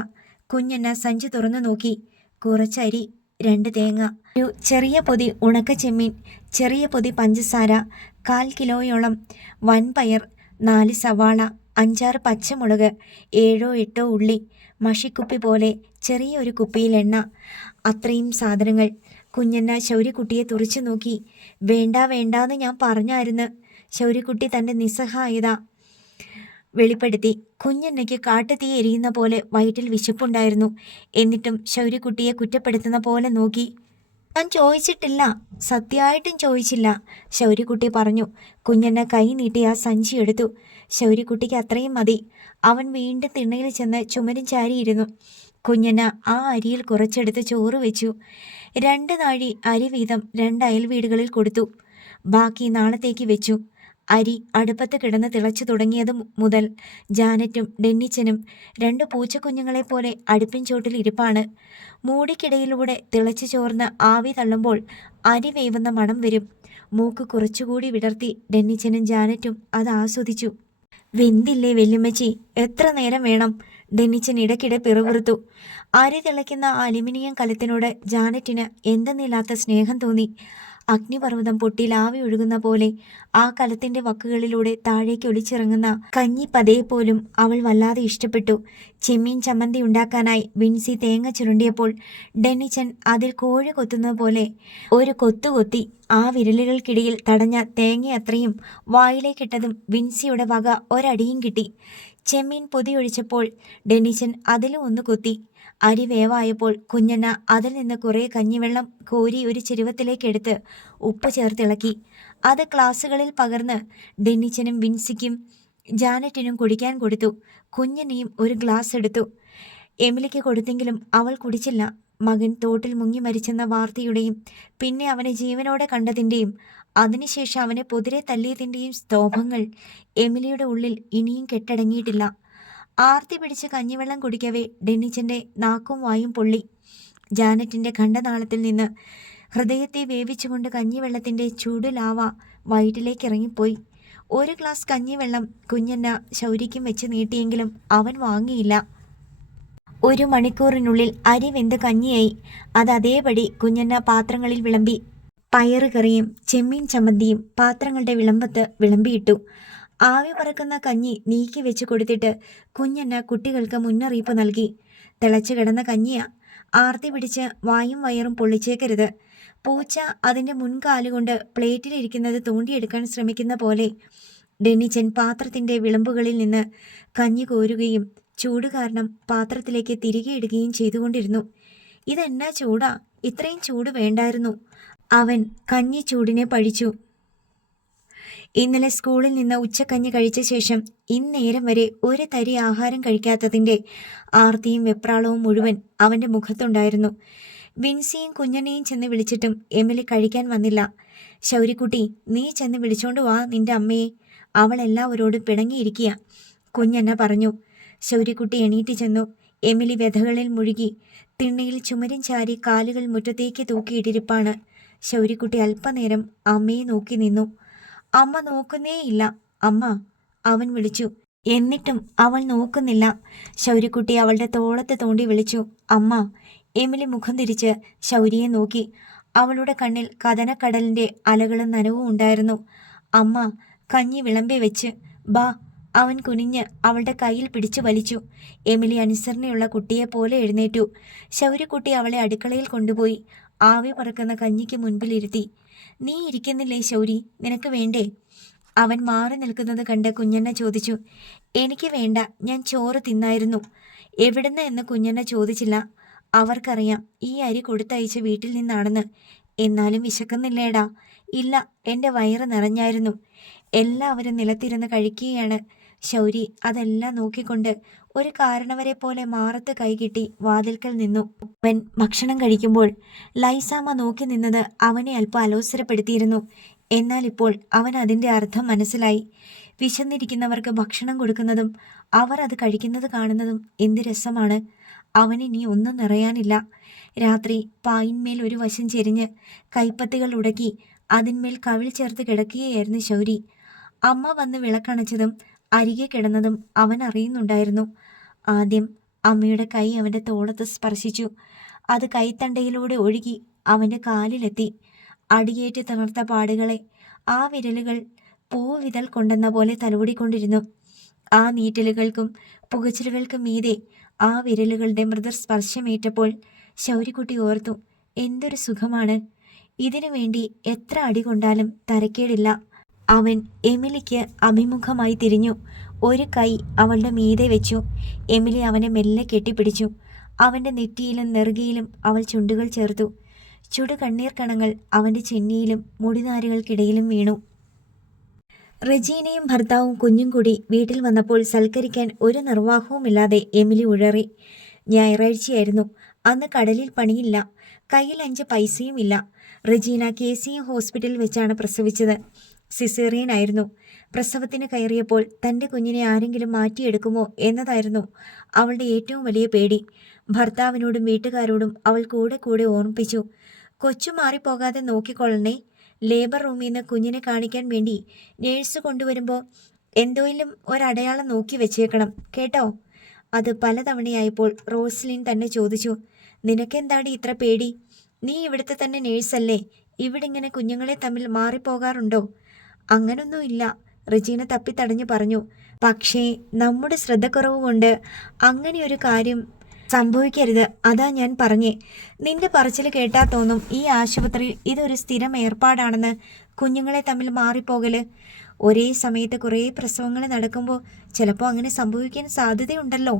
കുഞ്ഞന്ന സഞ്ചി തുറന്നു നോക്കി. കുറച്ചരി, 2 തേങ്ങ, ഒരു ചെറിയ പൊതി ഉണക്കച്ചെമ്മീൻ, ചെറിയ പൊതി പഞ്ചസാര, 1/4 കിലോയോളം വൻപയർ, 4 സവാള, 5-6 പച്ചമുളക്, 7-8 ഉള്ളി, മഷിക്കുപ്പി പോലെ ചെറിയൊരു കുപ്പിയിൽ എണ്ണ. അത്രയും സാധനങ്ങൾ. കുഞ്ഞന്ന ശൗര്യക്കുട്ടിയെ തുറച്ചു നോക്കി. വേണ്ട വേണ്ടാന്ന് ഞാൻ പറഞ്ഞായിരുന്നു. ശൗര്യക്കുട്ടി തൻ്റെ നിസ്സഹായത വെളിപ്പെടുത്തി. കുഞ്ഞന്നയ്ക്ക് കാട്ടുതീ എരിയുന്ന പോലെ വയറ്റിൽ വിശപ്പുണ്ടായിരുന്നു. എന്നിട്ടും ശൗര്യക്കുട്ടിയെ കുറ്റപ്പെടുത്തുന്ന പോലെ നോക്കി. ഞാൻ ചോദിച്ചിട്ടില്ല, സത്യമായിട്ടും ചോദിച്ചില്ല, ശൗര്യക്കുട്ടി പറഞ്ഞു. കുഞ്ഞന്ന കൈ നീട്ടി ആ സഞ്ചി എടുത്തു. ശൗര്യക്കുട്ടിക്ക് അത്രയും മതി. അവൻ വീണ്ടും തിണ്ണയിൽ ചെന്ന് ചുമരും ചാരിയിരുന്നു. കുഞ്ഞന്ന ആ അരിയിൽ കുറച്ചെടുത്ത് ചോറ് വെച്ചു. 2 നാഴി അരി വീതം 2 അയൽ വീടുകളിൽ കൊടുത്തു. ബാക്കി നാളത്തേക്ക് വെച്ചു. അരി അടുപ്പത്ത് കിടന്ന് തിളച്ചു തുടങ്ങിയത് മുതൽ ജാനറ്റും ഡെന്നിച്ചനും 2 പൂച്ചക്കുഞ്ഞുങ്ങളെപ്പോലെ അടുപ്പിൻ ചോട്ടിൽ ഇരിപ്പാണ്. മൂടിക്കിടയിലൂടെ തിളച്ചു ചോർന്ന് ആവി തള്ളുമ്പോൾ അരി വേവുന്ന മണം വരും. മൂക്ക് കുറച്ചുകൂടി വിടർത്തി ഡെന്നിച്ചനും ജാനറ്റും അത് ആസ്വദിച്ചു. വെന്തില്ലേ വല്യമ്മച്ചി? എത്ര നേരം വേണം? ഡെന്നിച്ചൻ ഇടയ്ക്കിടെ പിറുപിറുത്തു. അരി തിളയ്ക്കുന്ന അലുമിനിയം കലത്തിനോട് ജാനറ്റിന് എന്തെന്നില്ലാത്ത സ്നേഹം തോന്നി. അഗ്നിപർവ്വതം പൊട്ടി ലാവി ഒഴുകുന്ന പോലെ ആ കലത്തിന്റെ വക്കുകളിലൂടെ താഴേക്ക് ഒലിച്ചിറങ്ങുന്ന കഞ്ഞിപ്പതയെ പോലും അവൾ വല്ലാതെ ഇഷ്ടപ്പെട്ടു. ചെമ്മീൻ ചമ്മന്തി ഉണ്ടാക്കാനായി വിൻസി തേങ്ങ ചുരുണ്ടിയപ്പോൾ ഡെന്നിച്ചൻ അതിൽ കോഴി കൊത്തുന്നത് പോലെ ഒരു കൊത്തുകൊത്തി. ആ വിരലുകൾക്കിടയിൽ തടഞ്ഞ തേങ്ങയത്രയും വായിലേക്കിട്ടതും വിൻസിയുടെ വക ഒരടിയും കിട്ടി. ചെമ്മീൻ പൊതിയൊഴിച്ചപ്പോൾ ഡെന്നിച്ചൻ അതിലും ഒന്ന് കൊത്തി. അരി വേവായപ്പോൾ കുഞ്ഞന്ന അതിൽ നിന്ന് കുറേ കഞ്ഞിവെള്ളം കോരി ഒരു ചെരുവത്തിലേക്കെടുത്ത് ഉപ്പ് ചേർത്തിളക്കി. അത് ഗ്ലാസുകളിൽ പകർന്ന് ഡെന്നിച്ചനും വിൻസിക്കും ജാനറ്റിനും കുടിക്കാൻ കൊടുത്തു. കുഞ്ഞനയും ഒരു ഗ്ലാസ് എടുത്തു. എമിലിക്ക് കൊടുത്തെങ്കിലും അവൾ കുടിച്ചില്ല. മകൻ തോട്ടിൽ മുങ്ങി മരിച്ചെന്ന വാർത്തയുടെയും പിന്നെ അവനെ ജീവനോടെ കണ്ടതിൻ്റെയും അതിനുശേഷം അവനെ പൊതിരെ തല്ലിയതിൻ്റെയും സ്തോഭങ്ങൾ എമിലിയുടെ ഉള്ളിൽ ഇനിയും കെട്ടടങ്ങിയിട്ടില്ല. ആർത്തി പിടിച്ച് കഞ്ഞിവെള്ളം കുടിക്കവേ ഡെന്നിച്ചൻ്റെ നാക്കും വായും പൊള്ളി. ജാനറ്റിൻ്റെ ഖണ്ഡനാളത്തിൽ നിന്ന് ഹൃദയത്തെ വേവിച്ചുകൊണ്ട് കഞ്ഞിവെള്ളത്തിൻ്റെ ചൂട് ലാവ വയറ്റിലേക്ക് ഇറങ്ങിപ്പോയി. ഒരു ഗ്ലാസ് കഞ്ഞിവെള്ളം കുഞ്ഞന്ന ശൗരിക്കും വെച്ച് നീട്ടിയെങ്കിലും അവൻ വാങ്ങിയില്ല. 1 മണിക്കൂറിനുള്ളിൽ അരി വെന്ത് കഞ്ഞിയായി. അത് അതേപടി കുഞ്ഞന്ന പാത്രങ്ങളിൽ വിളമ്പി. പയറുകറിയും ചെമ്മീൻ ചമ്മന്തിയും പാത്രങ്ങളുടെ വിളമ്പത്ത് വിളമ്പിയിട്ടു. ആവി പറക്കുന്ന കഞ്ഞി നീക്കി വെച്ച് കൊടുത്തിട്ട് കുഞ്ഞന്ന കുട്ടികൾക്ക് മുന്നറിയിപ്പ് നൽകി. തിളച്ചു കിടന്ന കഞ്ഞിയ, ആർത്തി പിടിച്ച് വായും വയറും പൊള്ളിച്ചേക്കരുത്. പൂച്ച അതിൻ്റെ മുൻകാലുകൊണ്ട് പ്ലേറ്റിലിരിക്കുന്നത് തോണ്ടിയെടുക്കാൻ ശ്രമിക്കുന്ന പോലെ ഡെന്നിച്ചൻ പാത്രത്തിൻ്റെ വിളമ്പുകളിൽ നിന്ന് കഞ്ഞി കോരുകയും ചൂട് കാരണം പാത്രത്തിലേക്ക് തിരികെ ഇടുകയും ചെയ്തുകൊണ്ടിരുന്നു. ഇതെന്നാ ചൂടാ, ഇത്രയും ചൂട് വേണ്ടായിരുന്നു. അവൻ കഞ്ഞി ചൂടിനെ പഴിച്ചു. ഇന്നലെ സ്കൂളിൽ നിന്ന് ഉച്ചക്കഞ്ഞി കഴിച്ച ശേഷം ഇന്നേരം വരെ ഒരു തരി ആഹാരം കഴിക്കാത്തതിൻ്റെ ആർത്തിയും വെപ്രാളവും മുഴുവൻ അവൻ്റെ മുഖത്തുണ്ടായിരുന്നു. വിൻസിയും കുഞ്ഞനെയും ചെന്ന് വിളിച്ചിട്ടും എമിലി കഴിക്കാൻ വന്നില്ല. ശൗരിക്കുട്ടി, നീ ചെന്ന് വിളിച്ചോണ്ട് വാ നിന്റെ അമ്മയെ, അവൾ എല്ലാവരോടും പിണങ്ങിയിരിക്കുക, കുഞ്ഞന്ന പറഞ്ഞു. ശൗരിക്കുട്ടി എണീറ്റ് ചെന്നു. എമിലി വ്യഥകളിൽ മുഴുകി തിണ്ണയിൽ ചുമരും ചാരി കാലുകൾ മുറ്റത്തേക്ക് തൂക്കിയിട്ടിരിപ്പാണ്. ശൗരിക്കുട്ടി അല്പനേരം അമ്മയെ നോക്കി നിന്നു. അമ്മ നോക്കുന്നേയില്ല. അമ്മ, അവൻ വിളിച്ചു. എന്നിട്ടും അവൾ നോക്കുന്നില്ല. ശൗരിക്കുട്ടി അവളുടെ തോളത്ത് തോണ്ടി വിളിച്ചു, അമ്മ. എമിലി മുഖം തിരിച്ച് ശൗരിയെ നോക്കി. അവളുടെ കണ്ണിൽ കഥനക്കടലിൻ്റെ അലകളും നനവും ഉണ്ടായിരുന്നു. അമ്മ, കഞ്ഞി വിളമ്പി വെച്ച് ബാ. അവൻ കുനിഞ്ഞ് അവളുടെ കയ്യിൽ പിടിച്ചു വലിച്ചു. എമിലി അനുസരണയുള്ള കുട്ടിയെപ്പോലെ എഴുന്നേറ്റു. ശൗരിക്കുട്ടി അവളെ അടുക്കളയിൽ കൊണ്ടുപോയി ആവി പറക്കുന്ന കഞ്ഞിക്ക് മുൻപിലിരുത്തി. നീ ഇരിക്കുന്നില്ലേ ശൗരി, നിനക്ക് വേണ്ടേ? അവൻ മാറി നിൽക്കുന്നത് കണ്ട് കുഞ്ഞന്ന ചോദിച്ചു. എനിക്ക് വേണ്ട, ഞാൻ ചോറ് തിന്നായിരുന്നു. എവിടുന്ന് എന്ന് കുഞ്ഞന്ന ചോദിച്ചില്ല. അവർക്കറിയാം ഈ അരി കൊടുത്തയച്ച വീട്ടിൽ നിന്നാണെന്ന്. എന്നാലും വിശക്കുന്നില്ലേടാ? ഇല്ല, എൻ്റെ വയറ് നിറഞ്ഞായിരുന്നു. എല്ലാവരും നിലത്തിരുന്ന് കഴിക്കുകയാണ്. ശൗരി അതെല്ലാം നോക്കിക്കൊണ്ട് ഒരു കാരണവരെ പോലെ മാറത്ത് കൈകിട്ടി വാതിൽക്കൽ നിന്നു. അവൻ ഭക്ഷണം കഴിക്കുമ്പോൾ ലൈസാമ്മ നോക്കി നിന്നത് അവനെ അല്പം അലോസരപ്പെടുത്തിയിരുന്നു. എന്നാൽ ഇപ്പോൾ അവൻ അതിൻ്റെ അർത്ഥം മനസ്സിലായി. വിശന്നിരിക്കുന്നവർക്ക് ഭക്ഷണം കൊടുക്കുന്നതും അവർ അത് കഴിക്കുന്നത് കാണുന്നതും എന്ത് രസമാണ്. അവനിനി ഒന്നും നിറയാനില്ല. രാത്രി പായിന്മേൽ ഒരു വശം ചെരിഞ്ഞ് കൈപ്പത്തികൾ ഉടക്കി അതിന്മേൽ കവിൾ ചേർത്ത് കിടക്കുകയായിരുന്നു ശൗരി. അമ്മ വന്ന് വിളക്കണച്ചതും അരികെ കിടന്നതും അവൻ അറിയുന്നുണ്ടായിരുന്നു. ആദ്യം അമ്മയുടെ കൈ അവൻ്റെ തോളത്ത് സ്പർശിച്ചു. അത് കൈത്തണ്ടയിലൂടെ ഒഴുകി അവൻ്റെ കാലിലെത്തി. അടിയേറ്റ് തിണർത്ത പാടുകളെ ആ വിരലുകൾ പൂവിതൽ കൊണ്ടെന്ന പോലെ തലോടിക്കൊണ്ടിരുന്നു. ആ നീറ്റലുകൾക്കും പുകച്ചിലുകൾക്കും മീതെ ആ വിരലുകളുടെ മൃദുസ്പർശമേറ്റപ്പോൾ ശൗരിക്കുട്ടി ഓർത്തു, എന്തൊരു സുഖമാണ്. ഇതിനു വേണ്ടി എത്ര അടി കൊണ്ടാലും തരക്കേടില്ല. അവൻ എമിലിക്ക് അഭിമുഖമായി തിരിഞ്ഞു. ഒരു കൈ അവളുടെ മീതെ വെച്ചു. എമിലി അവനെ മെല്ലെ കെട്ടിപ്പിടിച്ചു. അവൻ്റെ നെറ്റിയിലും നെറുകയിലും അവൾ ചുണ്ടുകൾ ചേർത്തു. ചുടു കണ്ണീർ കണങ്ങൾ അവൻ്റെ ചെന്നിയിലും മുടിനാരുകൾക്കിടയിലും വീണു. റെജീനയും ഭർത്താവും കുഞ്ഞും കൂടി വീട്ടിൽ വന്നപ്പോൾ സൽക്കരിക്കാൻ ഒരു നിർവാഹവുമില്ലാതെ എമിലി ഉഴറി. ഞായറാഴ്ചയായിരുന്നു. അന്ന് കടലിൽ പണിയില്ല. കയ്യിൽ 5 പൈസയും ഇല്ല. റെജീന KCM ഹോസ്പിറ്റലിൽ വെച്ചാണ് പ്രസവിച്ചത്. സിസേറിയൻ ആയിരുന്നു. പ്രസവത്തിന് കയറിയപ്പോൾ തൻ്റെ കുഞ്ഞിനെ ആരെങ്കിലും മാറ്റിയെടുക്കുമോ എന്നതായിരുന്നു അവളുടെ ഏറ്റവും വലിയ പേടി. ഭർത്താവിനോടും വീട്ടുകാരോടും അവൾ കൂടെ കൂടെ ഓർമ്മിപ്പിച്ചു, കൊച്ചു മാറിപ്പോകാതെ നോക്കിക്കൊള്ളണേ. ലേബർ റൂമിൽ നിന്ന് കുഞ്ഞിനെ കാണിക്കാൻ വേണ്ടി നേഴ്സ് കൊണ്ടുവരുമ്പോൾ എന്തോയിലും ഒരടയാളം നോക്കി വെച്ചേക്കണം കേട്ടോ. അത് പലതവണയായപ്പോൾ റോസ്ലിൻ തന്നെ ചോദിച്ചു, നിനക്കെന്താടി ഇത്ര പേടി? നീ ഇവിടുത്തെ തന്നെ നേഴ്സല്ലേ? ഇവിടെ ഇങ്ങനെ കുഞ്ഞുങ്ങളെ തമ്മിൽ മാറിപ്പോകാറുണ്ടോ? അങ്ങനൊന്നുമില്ല, റെജീന തപ്പിത്തടഞ്ഞു പറഞ്ഞു. പക്ഷേ നമ്മുടെ ശ്രദ്ധക്കുറവ് കൊണ്ട് അങ്ങനെയൊരു കാര്യം സംഭവിക്കരുത്, അതാ ഞാൻ പറഞ്ഞേ. നിന്റെ പറച്ചിൽ കേട്ടാ തോന്നും ഈ ആശുപത്രിയിൽ ഇതൊരു സ്ഥിരം ഏർപ്പാടാണെന്ന്. കുഞ്ഞുങ്ങളെ തമ്മിൽ മാറിപ്പോകല് ഒരേ സമയത്ത് കുറേ പ്രസവങ്ങൾ നടക്കുമ്പോൾ ചിലപ്പോൾ അങ്ങനെ സംഭവിക്കാൻ സാധ്യതയുണ്ടല്ലോ.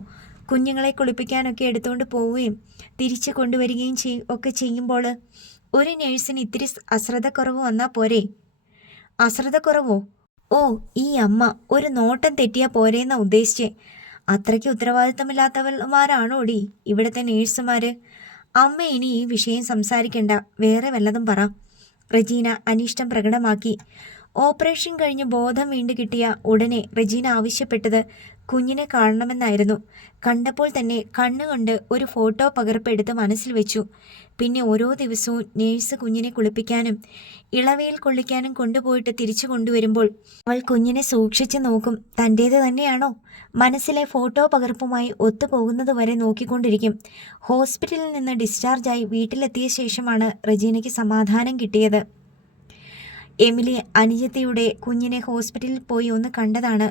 കുഞ്ഞുങ്ങളെ കുളിപ്പിക്കാനൊക്കെ എടുത്തുകൊണ്ട് പോവുകയും തിരിച്ചു കൊണ്ടുവരികയും ഒക്കെ ചെയ്യുമ്പോൾ ഒരു നേഴ്സിന് ഇത്തിരി അശ്രദ്ധക്കുറവ് വന്നാൽ പോരെ? അശ്രദ്ധക്കുറവോ? ഓ, ഈ അമ്മ ഒരു നോട്ടം തെറ്റിയാൽ പോരേന്നാ ഉദ്ദേശിച്ചേ. അത്രയ്ക്ക് ഉത്തരവാദിത്തമില്ലാത്തവന്മാരാണോടി ഇവിടുത്തെ നേഴ്സുമാർ? അമ്മ ഇനി ഈ വിഷയം സംസാരിക്കണ്ട, വേറെ വല്ലതും പറ. റെജീന അനിഷ്ടം പ്രകടമാക്കി. ഓപ്പറേഷൻ കഴിഞ്ഞ് ബോധം വീണ്ടു കിട്ടിയ ഉടനെ റെജീന ആവശ്യപ്പെട്ടത് കുഞ്ഞിനെ കാണണമെന്നായിരുന്നു. കണ്ടപ്പോൾ തന്നെ കണ്ണുകൊണ്ട് ഒരു ഫോട്ടോ പകർപ്പ് എടുത്ത് മനസ്സിൽ വെച്ചു. പിന്നെ ഓരോ ദിവസവും നേഴ്സ് കുഞ്ഞിനെ കുളിപ്പിക്കാനും ഇളവയിൽ കൊള്ളിക്കാനും കൊണ്ടുപോയിട്ട് തിരിച്ചു കൊണ്ടുവരുമ്പോൾ അവൾ കുഞ്ഞിനെ സൂക്ഷിച്ചു നോക്കും. തൻ്റേത് തന്നെയാണോ? മനസ്സിലെ ഫോട്ടോ പകർപ്പുമായി ഒത്തുപോകുന്നത് വരെ നോക്കിക്കൊണ്ടിരിക്കും. ഹോസ്പിറ്റലിൽ നിന്ന് ഡിസ്ചാർജായി വീട്ടിലെത്തിയ ശേഷമാണ് റെജീനയ്ക്ക് സമാധാനം കിട്ടിയത്. എമിലി അനുജത്തിയുടെ കുഞ്ഞിനെ ഹോസ്പിറ്റലിൽ പോയി ഒന്ന് കണ്ടതാണ്.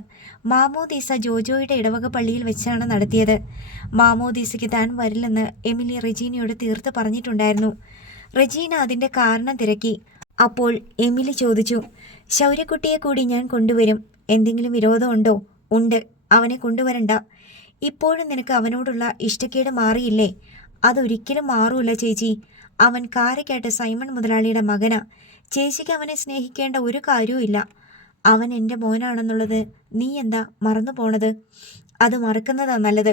മാമോദീസ ജോജോയുടെ ഇടവക പള്ളിയിൽ വെച്ചാണ് നടത്തിയത്. മാമോദീസയ്ക്ക് താൻ വരില്ലെന്ന് എമിലി റെജീനയോട് തീർത്ത് പറഞ്ഞിട്ടുണ്ടായിരുന്നു. റെജീന അതിൻ്റെ കാരണം തിരക്കി. അപ്പോൾ എമിലി ചോദിച്ചു, ശൗര്യക്കുട്ടിയെ കൂടി ഞാൻ കൊണ്ടുവരും. എന്തെങ്കിലും വിരോധമുണ്ടോ? ഉണ്ട്, അവനെ കൊണ്ടുവരണ്ട. ഇപ്പോഴും നിനക്ക് അവനോടുള്ള ഇഷ്ടക്കേട് മാറിയില്ലേ? അതൊരിക്കലും മാറൂല ചേച്ചി. അവൻ കാരക്കാട്ട് സൈമൺ മുതലാളിയുടെ മകനാ. ചേച്ചിക്ക് അവനെ സ്നേഹിക്കേണ്ട ഒരു കാര്യവും ഇല്ല. അവൻ എൻ്റെ മോനാണെന്നുള്ളത് നീ എന്താ മറന്നു പോണത്? അത് മറക്കുന്നതാ നല്ലത്.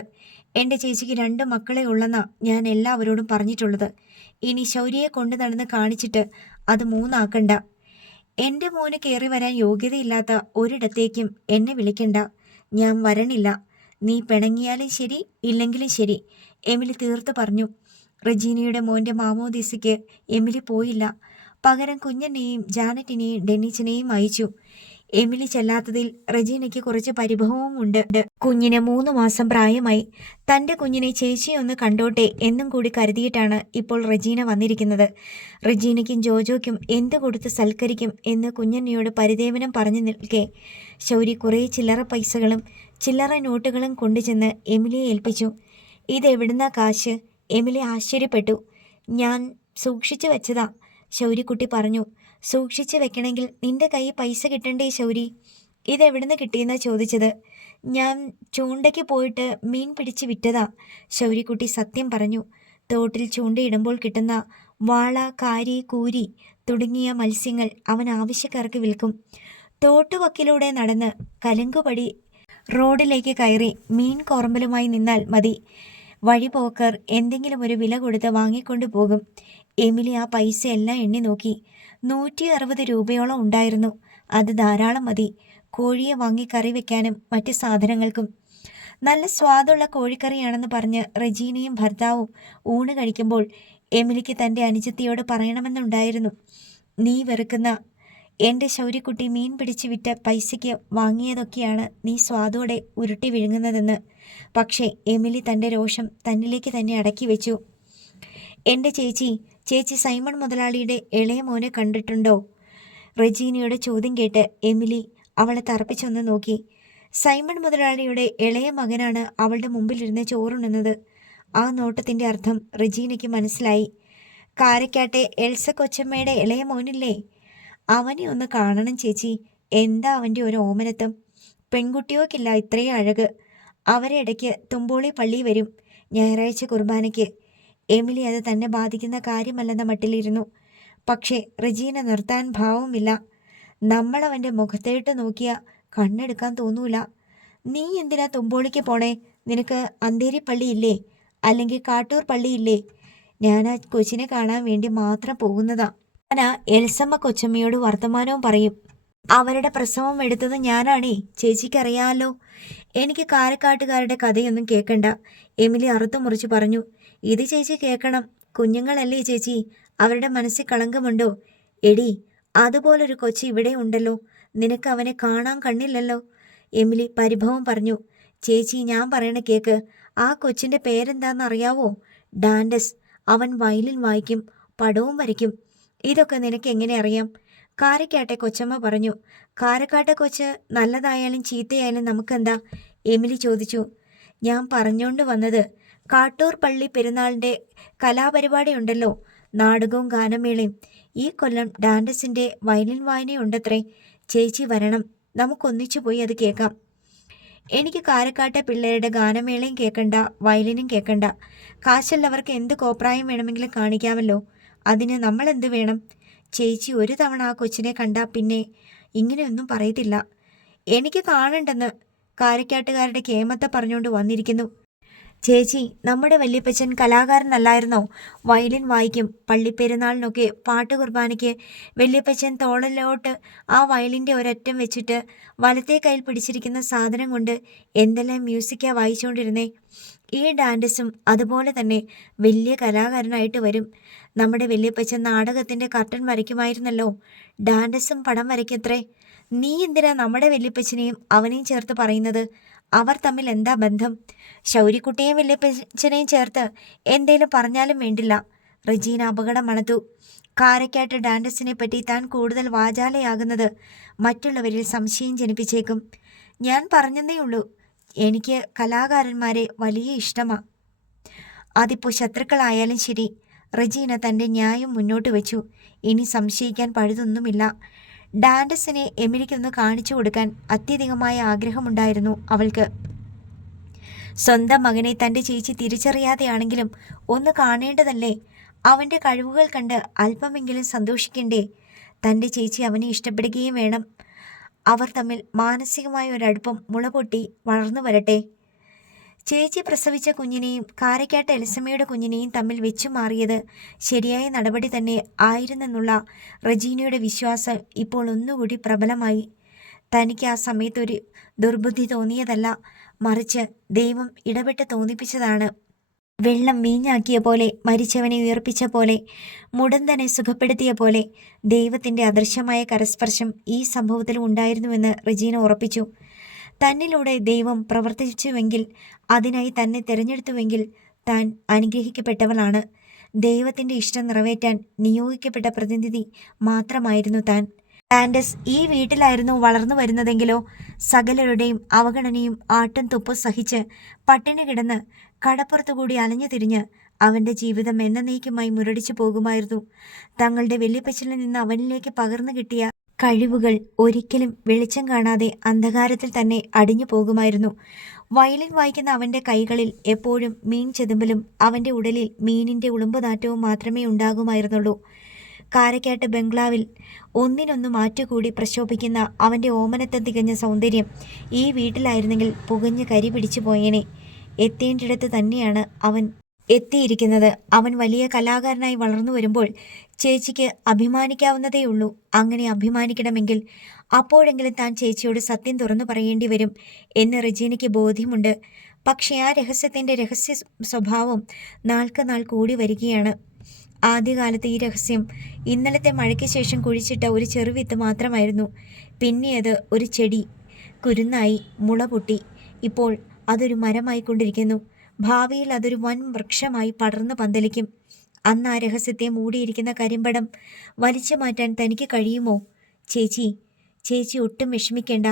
എൻ്റെ ചേച്ചിക്ക് 2 മക്കളെ ഉള്ളെന്നാ ഞാൻ എല്ലാവരോടും പറഞ്ഞിട്ടുള്ളത്. ഇനി ശൗര്യയെ കൊണ്ട് നടന്ന് കാണിച്ചിട്ട് അത് 3 ആക്കണ്ട. എൻ്റെ മോന് കയറി വരാൻ യോഗ്യതയില്ലാത്ത ഒരിടത്തേക്കും എന്നെ വിളിക്കണ്ട. ഞാൻ വരണില്ല. നീ പിണങ്ങിയാലും ശരി, ഇല്ലെങ്കിലും ശരി, എമിലി തീർത്ത് പറഞ്ഞു. റെജീനയുടെ മോൻ്റെ മാമോദീസയ്ക്ക് എമിലി പോയില്ല. പകരം കുഞ്ഞനെയും ജാനറ്റിനെയും ഡെന്നിച്ചനെയും അയച്ചു. എമിലി ചെല്ലാത്തതിൽ റെജീനയ്ക്ക് കുറച്ച് പരിഭവവും ഉണ്ട്. കുഞ്ഞിന് 3 മാസം പ്രായമായി. തൻ്റെ കുഞ്ഞിനെ ചേച്ചിയൊന്ന് കണ്ടോട്ടെ എന്നും കൂടി കരുതിയിട്ടാണ് ഇപ്പോൾ റെജീന വന്നിരിക്കുന്നത്. റെജീനയ്ക്കും ജോജോയ്ക്കും എന്ത് കൊടുത്ത് സൽക്കരിക്കും എന്ന് കുഞ്ഞന്നയോട് പരിദേവനം പറഞ്ഞു നിൽക്കെ ശൗരി കുറേ ചില്ലറ പൈസകളും ചില്ലറ നോട്ടുകളും കൊണ്ടുചെന്ന് എമിലിയെ ഏൽപ്പിച്ചു. ഇതെവിടുന്നാ കാശ്? എമിലി ആശ്ചര്യപ്പെട്ടു. ഞാൻ സൂക്ഷിച്ചു വെച്ചതാ, ശൗരിക്കുട്ടി പറഞ്ഞു. സൂക്ഷിച്ചു വെക്കണമെങ്കിൽ നിന്റെ കയ്യിൽ പൈസ കിട്ടണ്ടേ ശൗരി? ഇതെവിടുന്ന് കിട്ടിയെന്നാ ചോദിച്ചത്. ഞാൻ ചൂണ്ടയ്ക്ക് പോയിട്ട് മീൻ പിടിച്ച് വിറ്റതാ, ശൗരിക്കുട്ടി സത്യം പറഞ്ഞു. തോട്ടിൽ ചൂണ്ടയിടുമ്പോൾ കിട്ടുന്ന വാള, കാരി, കൂരി തുടങ്ങിയ മത്സ്യങ്ങൾ അവൻ ആവശ്യക്കാർക്ക് വിൽക്കും. തോട്ടുവക്കിലൂടെ നടന്ന് കലുങ്കുപടി റോഡിലേക്ക് കയറി മീൻ കോർമ്പലുമായി നിന്നാൽ മതി. വഴിപോക്കർ എന്തെങ്കിലും ഒരു വില കൊടുത്ത് വാങ്ങിക്കൊണ്ടു പോകും. എമിലി ആ പൈസ എല്ലാം എണ്ണി നോക്കി. 160 രൂപയോളം ഉണ്ടായിരുന്നു. അത് ധാരാളം മതി കോഴിയെ വാങ്ങി കറി വെക്കാനും മറ്റ് സാധനങ്ങൾക്കും. നല്ല സ്വാദുള്ള കോഴിക്കറിയാണെന്ന് പറഞ്ഞ് റെജീനയും ഭർത്താവും ഊണ് കഴിക്കുമ്പോൾ എമിലിക്ക് തൻ്റെ അനുജത്തിയോട് പറയണമെന്നുണ്ടായിരുന്നു. നീ വെറുക്കുന്ന എൻ്റെ ശൗര്യക്കുട്ടി മീൻ പിടിച്ച് വിറ്റ പൈസയ്ക്ക് വാങ്ങിയതൊക്കെയാണ് നീ സ്വാദോടെ ഉരുട്ടി വിഴുങ്ങുന്നതെന്ന്. പക്ഷേ എമിലി തൻ്റെ രോഷം തന്നിലേക്ക് തന്നെ അടക്കി വെച്ചു. എൻ്റെ ചേച്ചി സൈമൺ മുതലാളിയുടെ ഇളയ മോനെ കണ്ടിട്ടുണ്ടോ? റെജീനയുടെ ചോദ്യം കേട്ട് എമിലി അവളെ തറപ്പിച്ചൊന്ന് നോക്കി. സൈമൺ മുതലാളിയുടെ ഇളയ മകനാണ് അവളുടെ മുമ്പിലിരുന്ന് ചോറുണ്ണുന്നത്. ആ നോട്ടത്തിൻ്റെ അർത്ഥം റെജീനയ്ക്ക് മനസ്സിലായി. കാരക്കാട്ടെ എൽസ കൊച്ചമ്മയുടെ ഇളയ മോനില്ലേ? അവനെ ഒന്ന് കാണണം ചേച്ചി. എന്താ അവൻ്റെ ഒരു ഓമനത്വം! പെൺകുട്ടിയോക്കില്ല ഇത്രയും അഴക്. അവരെ ഇടയ്ക്ക് തുമ്പോളി പള്ളി വരും ഞായറാഴ്ച കുർബാനയ്ക്ക്. എമിലി അത് തന്നെ ബാധിക്കുന്ന കാര്യമല്ലെന്ന മട്ടിലിരുന്നു. പക്ഷേ റെജീന നിർത്താൻ ഭാവമില്ല. നമ്മളവൻ്റെ മുഖത്തേട്ട് നോക്കിയാൽ കണ്ണെടുക്കാൻ തോന്നൂല. നീ എന്തിനാ തുമ്പോളിക്ക് പോണേ? നിനക്ക് അന്തേരി പള്ളിയില്ലേ? അല്ലെങ്കിൽ കാട്ടൂർ പള്ളിയില്ലേ? ഞാൻ ആ കൊച്ചിനെ കാണാൻ വേണ്ടി മാത്രം പോകുന്നതാ. ഞാനാ എൽസമ്മ കൊച്ചമ്മയോട് വർത്തമാനവും പറയും. അവരുടെ പ്രസവം എടുത്തത് ഞാനാണേ, ചേച്ചിക്കറിയാമല്ലോ. എനിക്ക് കാരക്കാട്ടുകാരുടെ കഥയൊന്നും കേൾക്കണ്ട, എമിലി അറുത്തു മുറിച്ച് പറഞ്ഞു. ഇത് ചേച്ചി കേൾക്കണം. കുഞ്ഞുങ്ങളല്ലേ ചേച്ചി, അവരുടെ മനസ്സിൽ കളങ്കമുണ്ടോ? എടി, അതുപോലൊരു കൊച്ചി ഇവിടെ ഉണ്ടല്ലോ. നിനക്ക് അവനെ കാണാൻ കണ്ണില്ലല്ലോ, എമിലി പരിഭവം പറഞ്ഞു. ചേച്ചി, ഞാൻ പറയണ കേക്ക്. ആ കൊച്ചിൻ്റെ പേരെന്താണെന്നറിയാവോ? ഡാൻഡസ്. അവൻ വയലിൻ വായിക്കും, പടവും വരയ്ക്കും. ഇതൊക്കെ നിനക്ക് എങ്ങനെ അറിയാം? കാരക്കാട്ടെ കൊച്ചമ്മ പറഞ്ഞു. കാരക്കാട്ടെ കൊച്ച് നല്ലതായാലും ചീത്തയായാലും നമുക്കെന്താ? എമിലി ചോദിച്ചു. ഞാൻ പറഞ്ഞുകൊണ്ട് വന്നത്, കാട്ടൂർ പള്ളി പെരുന്നാളിൻ്റെ കലാപരിപാടി ഉണ്ടല്ലോ, നാടകവും ഗാനമേളയും. ഈ കൊല്ലം ഡാൻഡസിൻ്റെ വയലിൻ വായനയുണ്ടത്രേ. ചേച്ചി വരണം, നമുക്കൊന്നിച്ചു പോയി അത് കേൾക്കാം. എനിക്ക് കാരക്കാട്ടെ പിള്ളേരുടെ ഗാനമേളയും കേൾക്കണ്ട, വയലിനും കേൾക്കണ്ട. കാശുള്ളവർക്ക് എന്ത് കോപ്രായം വേണമെങ്കിലും കാണിക്കാമല്ലോ. അതിന് നമ്മളെന്ത് വേണം? ചേച്ചി ഒരു തവണ ആ കൊച്ചിനെ കണ്ടാൽ പിന്നെ ഇങ്ങനെയൊന്നും പറയത്തില്ല. എനിക്ക് കാണണ്ടെന്ന് കാരക്കാട്ടുകാരുടെ കേമത്തെ പറഞ്ഞുകൊണ്ട് വന്നിരിക്കുന്നു. ചേച്ചി, നമ്മുടെ വല്യപ്പച്ചൻ കലാകാരനല്ലായിരുന്നോ? വയലിൻ വായിക്കും. പള്ളിപ്പെരുന്നാളിനൊക്കെ പാട്ട് കുർബാനയ്ക്ക് വല്യപ്പച്ചൻ തോളിലോട്ട് ആ വയലിൻ്റെ ഒരറ്റം വെച്ചിട്ട് വലത്തെ കയ്യിൽ പിടിച്ചിരിക്കുന്ന സാധനം കൊണ്ട് എന്തെല്ലാം മ്യൂസിക്കാ വായിച്ചുകൊണ്ടിരുന്നേ. ഈ ഡാൻഡസും അതുപോലെ തന്നെ വലിയ കലാകാരനായിട്ട് വരും. നമ്മുടെ വല്യപ്പച്ചൻ നാടകത്തിൻ്റെ കർട്ടൻ വരയ്ക്കുമായിരുന്നല്ലോ. ഡാൻഡസും പടം വരയ്ക്കത്രേ. നീ എന്തിനാ നമ്മുടെ വല്യപ്പച്ചനെയും അവനെയും ചേർത്ത് പറയുന്നത്? അവർ തമ്മിൽ എന്താ ബന്ധം? ശൗരിക്കുട്ടിയെയും വല്യപ്പച്ചനെയും ചേർത്ത് എന്തേലും പറഞ്ഞാലും വേണ്ടില്ല. റജീന അപകടം മണത്തു. കാരക്കാട്ട് ഡാൻഡസിനെ പറ്റി താൻ കൂടുതൽ വാചാലയാകുന്നത് മറ്റുള്ളവരിൽ സംശയം ജനിപ്പിച്ചേക്കും. ഞാൻ പറഞ്ഞതേ ഉള്ളൂ, എനിക്ക് കലാകാരന്മാരെ വലിയ ഇഷ്ടമാണ്. അതിപ്പോൾ ശത്രുക്കളായാലും ശരി. റജീന തൻ്റെ ന്യായം മുന്നോട്ട് വെച്ചു. ഇനി സംശയിക്കാൻ പഴുതൊന്നുമില്ല. ഡാൻഡസിനെ എമിലിക്കൊന്ന് കാണിച്ചു കൊടുക്കാൻ അത്യധികമായ ആഗ്രഹമുണ്ടായിരുന്നു അവൾക്ക്. സ്വന്തം മകനെ തൻ്റെ ചേച്ചി തിരിച്ചറിയാതെയാണെങ്കിലും ഒന്ന് കാണേണ്ടതല്ലേ? അവൻ്റെ കഴിവുകൾ കണ്ട് അല്പമെങ്കിലും സന്തോഷിക്കണ്ടേ? തൻ്റെ ചേച്ചി അവനെ ഇഷ്ടപ്പെടുകയും വേണം. അവർ തമ്മിൽ മാനസികമായ ഒരടുപ്പം മുളപൊട്ടി വളർന്നു വരട്ടെ. ചേച്ചി പ്രസവിച്ച കുഞ്ഞിനെയും കാരക്കാട്ട് എലിസമ്മയുടെ കുഞ്ഞിനെയും തമ്മിൽ വെച്ചു മാറിയത് ശരിയായ നടപടി തന്നെ ആയിരുന്നെന്നുള്ള റജീനയുടെ വിശ്വാസം ഇപ്പോൾ ഒന്നുകൂടി പ്രബലമായി. തനിക്ക് ആ സമയത്തൊരു ദുർബുദ്ധി തോന്നിയതല്ല, മറിച്ച് ദൈവം ഇടപെട്ട് തോന്നിപ്പിച്ചതാണ്. വെള്ളം വീഞ്ഞാക്കിയ പോലെ, മരിച്ചവനെ ഉയർപ്പിച്ച പോലെ, മുടന്തനെ സുഖപ്പെടുത്തിയ പോലെ ദൈവത്തിൻ്റെ അദൃശ്യമായ കരസ്പർശം ഈ സംഭവത്തിൽ ഉണ്ടായിരുന്നുവെന്ന് റജീന ഉറപ്പിച്ചു. തന്നിലൂടെ ദൈവം പ്രവർത്തിച്ചുവെങ്കിൽ, അതിനായി തന്നെ തിരഞ്ഞെടുത്തുവെങ്കിൽ താൻ അനുഗ്രഹിക്കപ്പെട്ടവളാണ്. ദൈവത്തിൻ്റെ ഇഷ്ടം നിറവേറ്റാൻ നിയോഗിക്കപ്പെട്ട പ്രതിനിധി മാത്രമായിരുന്നു താൻ. ഡാൻഡസ് ഈ വീട്ടിലായിരുന്നു വളർന്നു വരുന്നതെങ്കിലോ സകലരുടെയും അവഗണനയും ആട്ടും തുപ്പും സഹിച്ച് പട്ടിണി കിടന്ന് കടപ്പുറത്തുകൂടി അലഞ്ഞു തിരിഞ്ഞ് അവൻ്റെ ജീവിതം എന്നേക്കുമായി മുരടിച്ചു പോകുമായിരുന്നു. തങ്ങളുടെ വല്യപ്പച്ചനിൽ നിന്ന് അവനിലേക്ക് പകർന്നു കിട്ടിയ കഴിവുകൾ ഒരിക്കലും വെളിച്ചം കാണാതെ അന്ധകാരത്തിൽ തന്നെ അടിഞ്ഞു പോകുമായിരുന്നു. വയലിൻ വായിക്കുന്ന അവൻ്റെ കൈകളിൽ എപ്പോഴും മീൻ ചെതുമ്പലും അവൻ്റെ ഉടലിൽ മീനിൻ്റെ ഉളുമ്പുനാറ്റവും മാത്രമേ ഉണ്ടാകുമായിരുന്നുള്ളൂ. കാരക്കാട്ട് ബംഗ്ലാവിൽ ഒന്നിനൊന്നു മാറ്റുകൂടി പ്രശോഭിക്കുന്ന അവൻ്റെ ഓമനത്തം തികഞ്ഞ സൗന്ദര്യം ഈ വീട്ടിലായിരുന്നെങ്കിൽ പുകഞ്ഞ് കരി പിടിച്ചു പോയേനെ. എത്തേണ്ടിടത്ത് തന്നെയാണ് അവൻ എത്തിയിരിക്കുന്നത്. അവൻ വലിയ കലാകാരനായി വളർന്നു വരുമ്പോൾ ചേച്ചിക്ക് അഭിമാനിക്കാവുന്നതേയുള്ളൂ. അങ്ങനെ അഭിമാനിക്കണമെങ്കിൽ അപ്പോഴെങ്കിലും താൻ ചേച്ചിയോട് സത്യം തുറന്നു പറയേണ്ടി വരും എന്ന് റജീനയ്ക്ക് ബോധ്യമുണ്ട്. പക്ഷേ ആ രഹസ്യ സ്വഭാവം നാൾക്ക് നാൾ കൂടി വരികയാണ്. ആദ്യകാലത്ത് ഈ രഹസ്യം ഇന്നലത്തെ മഴയ്ക്ക് ശേഷം കുഴിച്ചിട്ട ഒരു ചെറുവിത്ത് മാത്രമായിരുന്നു. പിന്നെ അത് ഒരു ചെടി കുരുന്നായി മുള പൊട്ടി. ഇപ്പോൾ അതൊരു മരമായി കൊണ്ടിരിക്കുന്നു. ഭാവിയിൽ അതൊരു വൻ വൃക്ഷമായി പടർന്നു പന്തലിക്കും. അന്ന് ആ രഹസ്യത്തെ മൂടിയിരിക്കുന്ന കരിമ്പടം വലിച്ചു മാറ്റാൻ തനിക്ക് കഴിയുമോ? ചേച്ചി ഒട്ടും വിഷമിക്കേണ്ട.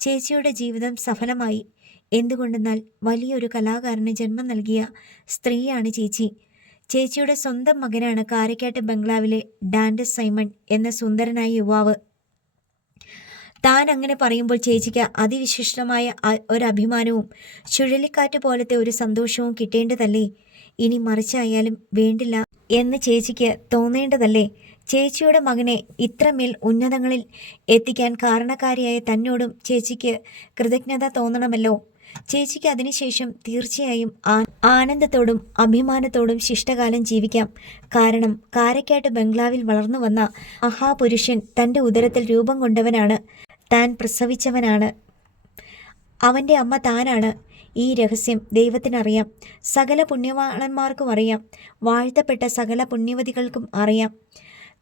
ചേച്ചിയുടെ ജീവിതം സഫലമായി. എന്തുകൊണ്ടെന്നാൽ വലിയൊരു കലാകാരന് ജന്മം നൽകിയ സ്ത്രീയാണ് ചേച്ചി. ചേച്ചിയുടെ സ്വന്തം മകനാണ് കാരക്കാട്ട് ബംഗ്ലാവിലെ ഡാൻഡസ് സൈമൺ എന്ന സുന്ദരനായ യുവാവ്. താൻ അങ്ങനെ പറയുമ്പോൾ ചേച്ചിക്ക് അതിവിശിഷ്ടമായ ഒരഭിമാനവും ചുഴലിക്കാറ്റ് പോലത്തെ ഒരു സന്തോഷവും കിട്ടേണ്ടതല്ലേ? ഇനി മറിച്ചായാലും വേണ്ടില്ല എന്ന് ചേച്ചിക്ക് തോന്നേണ്ടതല്ലേ? ചേച്ചിയുടെ മകനെ ഇത്രമേൽ ഉന്നതങ്ങളിൽ എത്തിക്കാൻ കാരണക്കാരിയായ തന്നോടും ചേച്ചിക്ക് കൃതജ്ഞത തോന്നണമല്ലോ. ചേച്ചിക്ക് അതിനുശേഷം തീർച്ചയായും ആനന്ദത്തോടും അഭിമാനത്തോടും ശിഷ്ടകാലം ജീവിക്കാം. കാരണം കാരക്കാട്ട് ബംഗ്ലാവിൽ വളർന്നു വന്ന മഹാപുരുഷൻ തൻ്റെ ഉദരത്തിൽ രൂപം കൊണ്ടവനാണ്. താൻ പ്രസവിച്ചവനാണ്. അവൻ്റെ അമ്മ താനാണ്. ഈ രഹസ്യം ദൈവത്തിനറിയാം. സകല പുണ്യവാളന്മാർക്കും അറിയാം. വാഴ്ത്തപ്പെട്ട സകല പുണ്യവതികൾക്കും അറിയാം.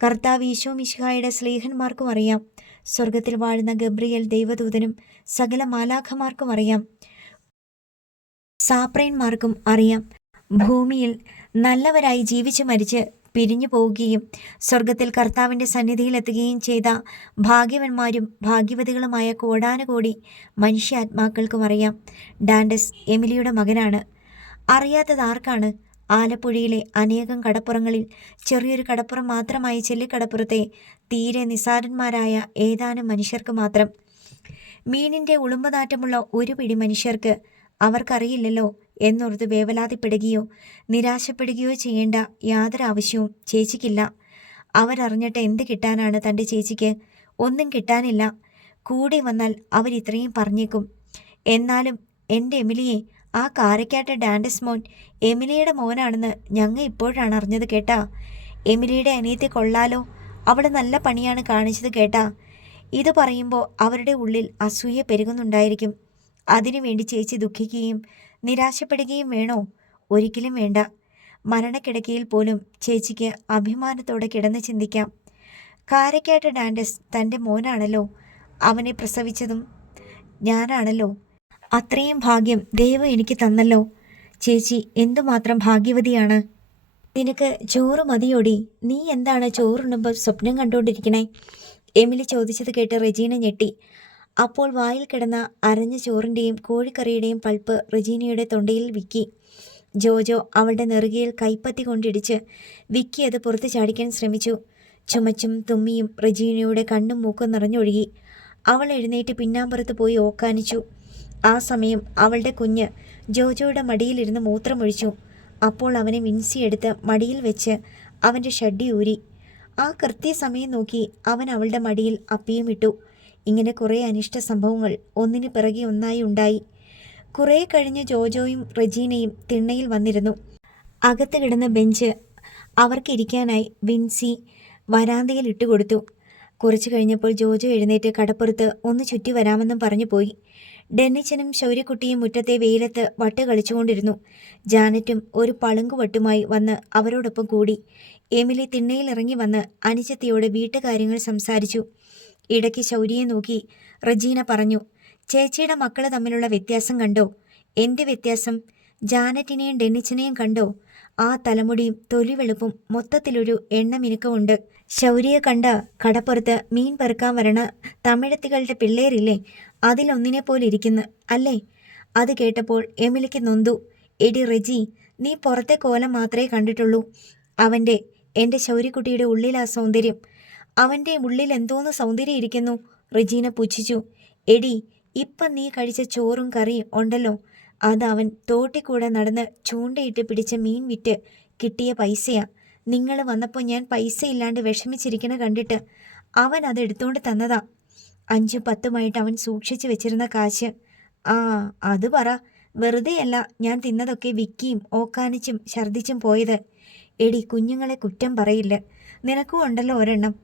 കർത്താവ് ഈശോ മിശിഹായുടെ സ്ലീഹന്മാർക്കും അറിയാം. സ്വർഗത്തിൽ വാഴുന്ന ഗബ്രിയേൽ ദൈവദൂതനും സകല മാലാഖമാർക്കും അറിയാം. സാപ്രയന്മാർക്കും അറിയാം. ഭൂമിയിൽ നല്ലവരായി ജീവിച്ചു മരിച്ച് പിരിഞ്ഞു പോവുകയും സ്വർഗത്തിൽ കർത്താവിൻ്റെ സന്നിധിയിലെത്തുകയും ചെയ്ത ഭാഗ്യവന്മാരും ഭാഗ്യവതികളുമായ കോടാനുകോടി മനുഷ്യാത്മാക്കൾക്കും അറിയാം. ഡാൻഡസ് എമിലിയുടെ മകനാണ്. അറിയാത്തത് ആർക്കാണ്? ആലപ്പുഴയിലെ അനേകം കടപ്പുറങ്ങളിൽ ചെറിയൊരു കടപ്പുറം മാത്രമായ ചെല്ലിക്കടപ്പുറത്തെ തീരെ നിസാരന്മാരായ ഏതാനും മനുഷ്യർക്ക് മാത്രം. മീനിൻ്റെ ഉളുമ്പുനാറ്റമുള്ള ഒരു പിടി മനുഷ്യർക്ക് അവർക്കറിയില്ലല്ലോ എന്നോർത്ത് വേവലാതിപ്പെടുകയോ നിരാശപ്പെടുകയോ ചെയ്യേണ്ട യാതൊരു ആവശ്യവും ചേച്ചിക്കില്ല. അവരറിഞ്ഞിട്ട് എന്ത് കിട്ടാനാണ് തൻ്റെ ചേച്ചിക്ക്? ഒന്നും കിട്ടാനില്ല. കൂടി വന്നാൽ അവരിത്രയും പറഞ്ഞേക്കും. എന്നാലും എൻ്റെ എമിലിയെ ആ കാരക്കാട്ട ഡാൻഡസ് മോൻ എമിലിയുടെ മോനാണെന്ന് ഞങ്ങൾ ഇപ്പോഴാണ് അറിഞ്ഞത് കേട്ടാ. എമിലിയുടെ അനിയത്തെ കൊള്ളാലോ, അവൾ നല്ല പണിയാണ് കാണിച്ചത് കേട്ടാ. ഇത് പറയുമ്പോൾ അവരുടെ ഉള്ളിൽ അസൂയ പെരുകുന്നുണ്ടായിരിക്കും. അതിനുവേണ്ടി ചേച്ചി ദുഃഖിക്കുകയും നിരാശപ്പെടുകയും വേണോ? ഒരിക്കലും വേണ്ട. മരണക്കിടക്കയിൽ പോലും ചേച്ചിക്ക് അഭിമാനത്തോടെ കിടന്ന് ചിന്തിക്കാം, കാരക്കാട്ട ഡാൻഡസ് തൻ്റെ മോനാണല്ലോ, അവനെ പ്രസവിച്ചതും ഞാനാണല്ലോ. അത്രയും ഭാഗ്യം ദൈവം എനിക്ക് തന്നല്ലോ. ചേച്ചി എന്തുമാത്രം ഭാഗ്യവതിയാണ്. നിനക്ക് ചോറ് മതിയോടി? നീ എന്താണ് ചോറുണ്ണുമ്പോൾ സ്വപ്നം കണ്ടുകൊണ്ടിരിക്കണേ? എമിലി ചോദിച്ചത് കേട്ട് റെജീന ഞെട്ടി. അപ്പോൾ വായിൽ കിടന്ന അരഞ്ഞ ചോറിൻ്റെയും കോഴിക്കറിയുടെയും പൾപ്പ് റെജീനയുടെ തൊണ്ടയിൽ വിക്കി. ജോജോ അവളുടെ നെറുകയിൽ കൈപ്പത്തി കൊണ്ടിടിച്ച് വിക്കി അത് പുറത്ത് ചാടിക്കാൻ ശ്രമിച്ചു. ചുമച്ചും തുമ്മിയും റെജീനയുടെ കണ്ണും മൂക്കും നിറഞ്ഞൊഴുകി. അവൾ എഴുന്നേറ്റ് പിന്നാമ്പുറത്ത് പോയി ഓക്കാനിച്ചു. ആ സമയം അവളുടെ കുഞ്ഞ് ജോജോയുടെ മടിയിലിരുന്ന് മൂത്രമൊഴിച്ചു. അപ്പോൾ അവനെ മിൻസിയെടുത്ത് മടിയിൽ വെച്ച് അവൻ്റെ ഷഡ്ഡി ഊരി. ആ കൃത്യസമയം നോക്കി അവൻ അവളുടെ മടിയിൽ അപ്പിയും ഇട്ടു. ഇങ്ങനെ കുറേ അനിഷ്ട സംഭവങ്ങൾ ഒന്നിനു പിറകെ ഒന്നായി ഉണ്ടായി. കുറേ കഴിഞ്ഞ് ജോജോയും റെജീനയും തിണ്ണയിൽ വന്നിരുന്നു. അകത്ത് കിടന്ന ബെഞ്ച് അവർക്കിരിക്കാനായി വിൻസി വരാന്തയിൽ ഇട്ടുകൊടുത്തു. കുറച്ചു കഴിഞ്ഞപ്പോൾ ജോജോ എഴുന്നേറ്റ് കടപ്പുറത്ത് ഒന്ന് ചുറ്റി വരാമെന്നും പറഞ്ഞു പോയി. ഡെന്നിച്ചനും ശൗര്യക്കുട്ടിയും മുറ്റത്തെ വെയിലത്ത് വട്ട് കളിച്ചുകൊണ്ടിരുന്നു. ജാനറ്റും ഒരു പളുങ്കുവട്ടുമായി വന്ന് അവരോടൊപ്പം കൂടി. എമിലി തിണ്ണയിൽ ഇറങ്ങി വന്ന് അനുജത്തിയോട് വീട്ടുകാര്യങ്ങൾ സംസാരിച്ചു. ഇടയ്ക്ക് ശൗര്യയെ നോക്കി റജീന പറഞ്ഞു, ചേച്ചിയുടെ മക്കൾ തമ്മിലുള്ള വ്യത്യാസം കണ്ടോ? എന്ത് വ്യത്യാസം? ജാനറ്റിനെയും ഡെന്നിച്ചനെയും കണ്ടോ? ആ തലമുടിയും തൊലിവെളുപ്പും മൊത്തത്തിലൊരു എണ്ണമിനുക്കമുണ്ട്. ശൗര്യയെ കണ്ട കടപ്പുറത്ത് മീൻ പെറുക്കാൻ വരണ തമിഴത്തികളുടെ പിള്ളേരില്ലേ, അതിലൊന്നിനെ പോലെ ഇരിക്കുന്നു അല്ലേ? അത് കേട്ടപ്പോൾ എമിലിക്ക് നൊന്തു. എടി റെജി, നീ പുറത്തെ കോലം മാത്രമേ കണ്ടിട്ടുള്ളൂ. എൻ്റെ ശൗര്യക്കുട്ടിയുടെ ഉള്ളിലാ സൗന്ദര്യം. അവൻ്റെ ഉള്ളിൽ എന്തോന്ന് സൗന്ദര്യം ഇരിക്കുന്നു. റെജീന പുച്ഛിച്ചു. എടി, ഇപ്പം നീ കഴിച്ച ചോറും കറിയും ഉണ്ടല്ലോ, അതവൻ തോട്ടിക്കൂടെ നടന്ന് ചൂണ്ടയിട്ട് പിടിച്ച മീൻ വിറ്റ് കിട്ടിയ പൈസയാ. നിങ്ങൾ വന്നപ്പോൾ ഞാൻ പൈസ ഇല്ലാണ്ട് വിഷമിച്ചിരിക്കണ കണ്ടിട്ട് അവൻ അത് എടുത്തുകൊണ്ട് തന്നതാ. 5ഉം 10ഉമായിട്ട് അവൻ സൂക്ഷിച്ചു വെച്ചിരുന്ന കാശ്. ആ അത് പറ. വെറുതെയല്ല ഞാൻ തിന്നതൊക്കെ വിക്കിയും ഓക്കാനിച്ചും ഛർദ്ദിച്ചും പോയത്. എടി, കുഞ്ഞുങ്ങളെ കുറ്റം പറയില്ല. നിനക്കും ഉണ്ടല്ലോ ഒരെണ്ണം.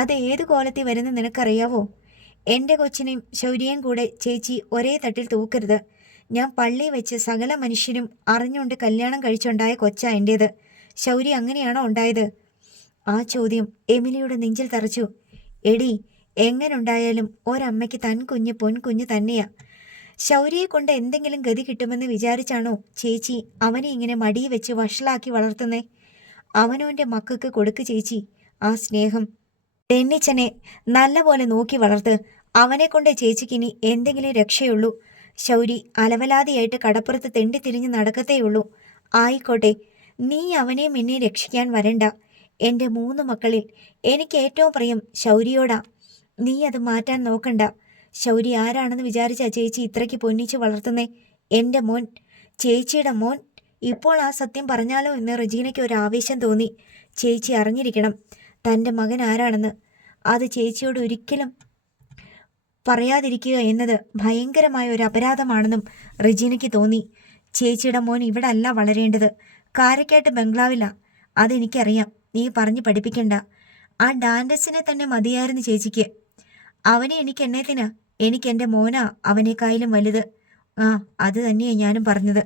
അത് ഏത് കോലത്തിൽ വരുന്ന നിനക്കറിയാവോ? എൻ്റെ കൊച്ചിനെയും ശൗര്യയും കൂടെ ചേച്ചി ഒരേ തട്ടിൽ തൂക്കരുത്. ഞാൻ പള്ളി വെച്ച് സകല മനുഷ്യരും അറിഞ്ഞുകൊണ്ട് കല്യാണം കഴിച്ചുണ്ടായ കൊച്ചാ എൻ്റേത്. ശൗര്യ അങ്ങനെയാണോ ഉണ്ടായത്? ആ ചോദ്യം എമിലിയുടെ നെഞ്ചിൽ തറച്ചു. എടി, എങ്ങനുണ്ടായാലും ഒരമ്മയ്ക്ക് തൻ കുഞ്ഞ് പൊൻകുഞ്ഞ് തന്നെയാ. ശൗര്യയെ കൊണ്ട് എന്തെങ്കിലും ഗതി കിട്ടുമെന്ന് വിചാരിച്ചാണോ ചേച്ചി അവനെ ഇങ്ങനെ മടിയിൽ വെച്ച് വഷളാക്കി വളർത്തുന്നേ? അവനവൻ്റെ മക്കൾക്ക് കൊടുക്ക് ചേച്ചി ആ സ്നേഹം. ഡെന്നിച്ചനെ നല്ല പോലെ നോക്കി വളർത്ത്. അവനെ കൊണ്ട് ചേച്ചിക്കിനി എന്തെങ്കിലും രക്ഷയുള്ളൂ. ശൗരി അലവലാതിയായിട്ട് കടപ്പുറത്ത് തെണ്ടിത്തിരിഞ്ഞ് നടക്കത്തേയുള്ളൂ. ആയിക്കോട്ടെ, നീ അവനെ എന്നെ രക്ഷിക്കാൻ വരണ്ട. എൻ്റെ 3 മക്കളിൽ എനിക്ക് ഏറ്റവും പ്രിയം ശൗര്യയോടാ. നീ അത് മാറ്റാൻ നോക്കണ്ട. ശൗരി ആരാണെന്ന് വിചാരിച്ചാ ചേച്ചി ഇത്രയ്ക്ക് പൊന്നിച്ച് വളർത്തുന്നേ? എൻ്റെ മോൻ, ചേച്ചിയുടെ മോൻ. ഇപ്പോൾ ആ സത്യം പറഞ്ഞാലോ എന്ന് റെജീനയ്ക്ക് ഒരു ആവേശം തോന്നി. ചേച്ചി അറിഞ്ഞിരിക്കണം തൻ്റെ മകൻ ആരാണെന്ന്. അത് ചേച്ചിയോട് ഒരിക്കലും പറയാതിരിക്കുക എന്നത് ഭയങ്കരമായ ഒരു അപരാധമാണെന്നും റെജീനയ്ക്ക് തോന്നി. ചേച്ചിയുടെ മോൻ ഇവിടെ അല്ല വളരേണ്ടത്, കാരക്കാട്ട് ബംഗ്ലാവിലാ. അതെനിക്കറിയാം. നീ പറഞ്ഞു പഠിപ്പിക്കണ്ട. ആ ഡാൻഡസിനെ തന്നെ മതിയായിരുന്നു ചേച്ചിക്ക്. അവനെ എന്നെത്തിനാ? എനിക്കെൻ്റെ മോനാ അവനേക്കായാലും വലുത്. ആ, അത് തന്നെയാണ് ഞാനും പറഞ്ഞത്.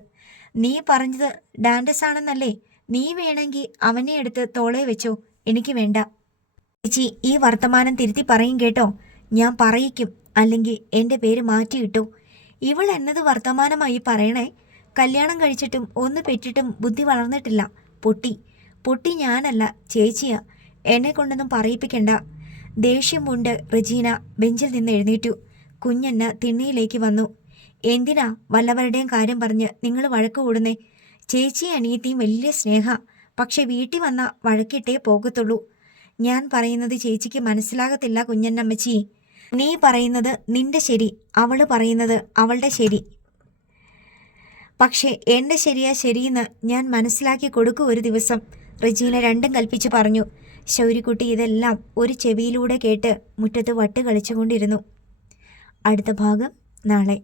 നീ പറഞ്ഞത് ഡാൻഡസ് ആണെന്നല്ലേ? നീ വേണമെങ്കിൽ അവനെ എടുത്ത് തോളെ വെച്ചോ, എനിക്ക് വേണ്ട. ചേച്ചി ഈ വർത്തമാനം തിരുത്തി പറയും കേട്ടോ. ഞാൻ പറയിക്കും, അല്ലെങ്കിൽ എൻ്റെ പേര് മാറ്റിയിട്ടു. ഇവൾ എന്നത് വർത്തമാനമായി പറയണേ? കല്യാണം കഴിച്ചിട്ടും ഒന്ന് പെറ്റിട്ടും ബുദ്ധി വളർന്നിട്ടില്ല. പൊട്ടി ഞാനല്ല, ചേച്ചിയാ. എന്നെ കൊണ്ടൊന്നും പറയിപ്പിക്കണ്ട. ദേഷ്യം കൊണ്ട് റെജീന ബെഞ്ചിൽ നിന്ന് എഴുന്നേറ്റു. കുഞ്ഞന്ന തിണ്ണയിലേക്ക് വന്നു. എന്തിനാ വല്ലവരുടെയും കാര്യം പറഞ്ഞ് നിങ്ങൾ വഴക്ക് കൂടുന്നേ? ചേച്ചിയും അനിയത്തിയും വലിയ സ്നേഹ, പക്ഷെ വീട്ടിൽ വന്ന വഴക്കിട്ടേ പോകത്തുള്ളൂ. ഞാൻ പറയുന്നത് ചേച്ചിക്ക് മനസ്സിലാകത്തില്ല കുഞ്ഞന്നമ്മച്ചി. നീ പറയുന്നത് നിന്റെ ശരി, അവള് പറയുന്നത് അവളുടെ ശരി. പക്ഷേ എൻ്റെ ശരിയാ ശരിയെന്ന് ഞാൻ മനസ്സിലാക്കി കൊടുക്കൂ ഒരു ദിവസം. റെജീന രണ്ടും കൽപ്പിച്ചു പറഞ്ഞു. ശൗര്യക്കുട്ടി ഇതെല്ലാം ഒരു ചെവിയിലൂടെ കേട്ട് മുറ്റത്ത് വട്ട് കളിച്ചുകൊണ്ടിരുന്നു. അടുത്ത ഭാഗം നാളെ.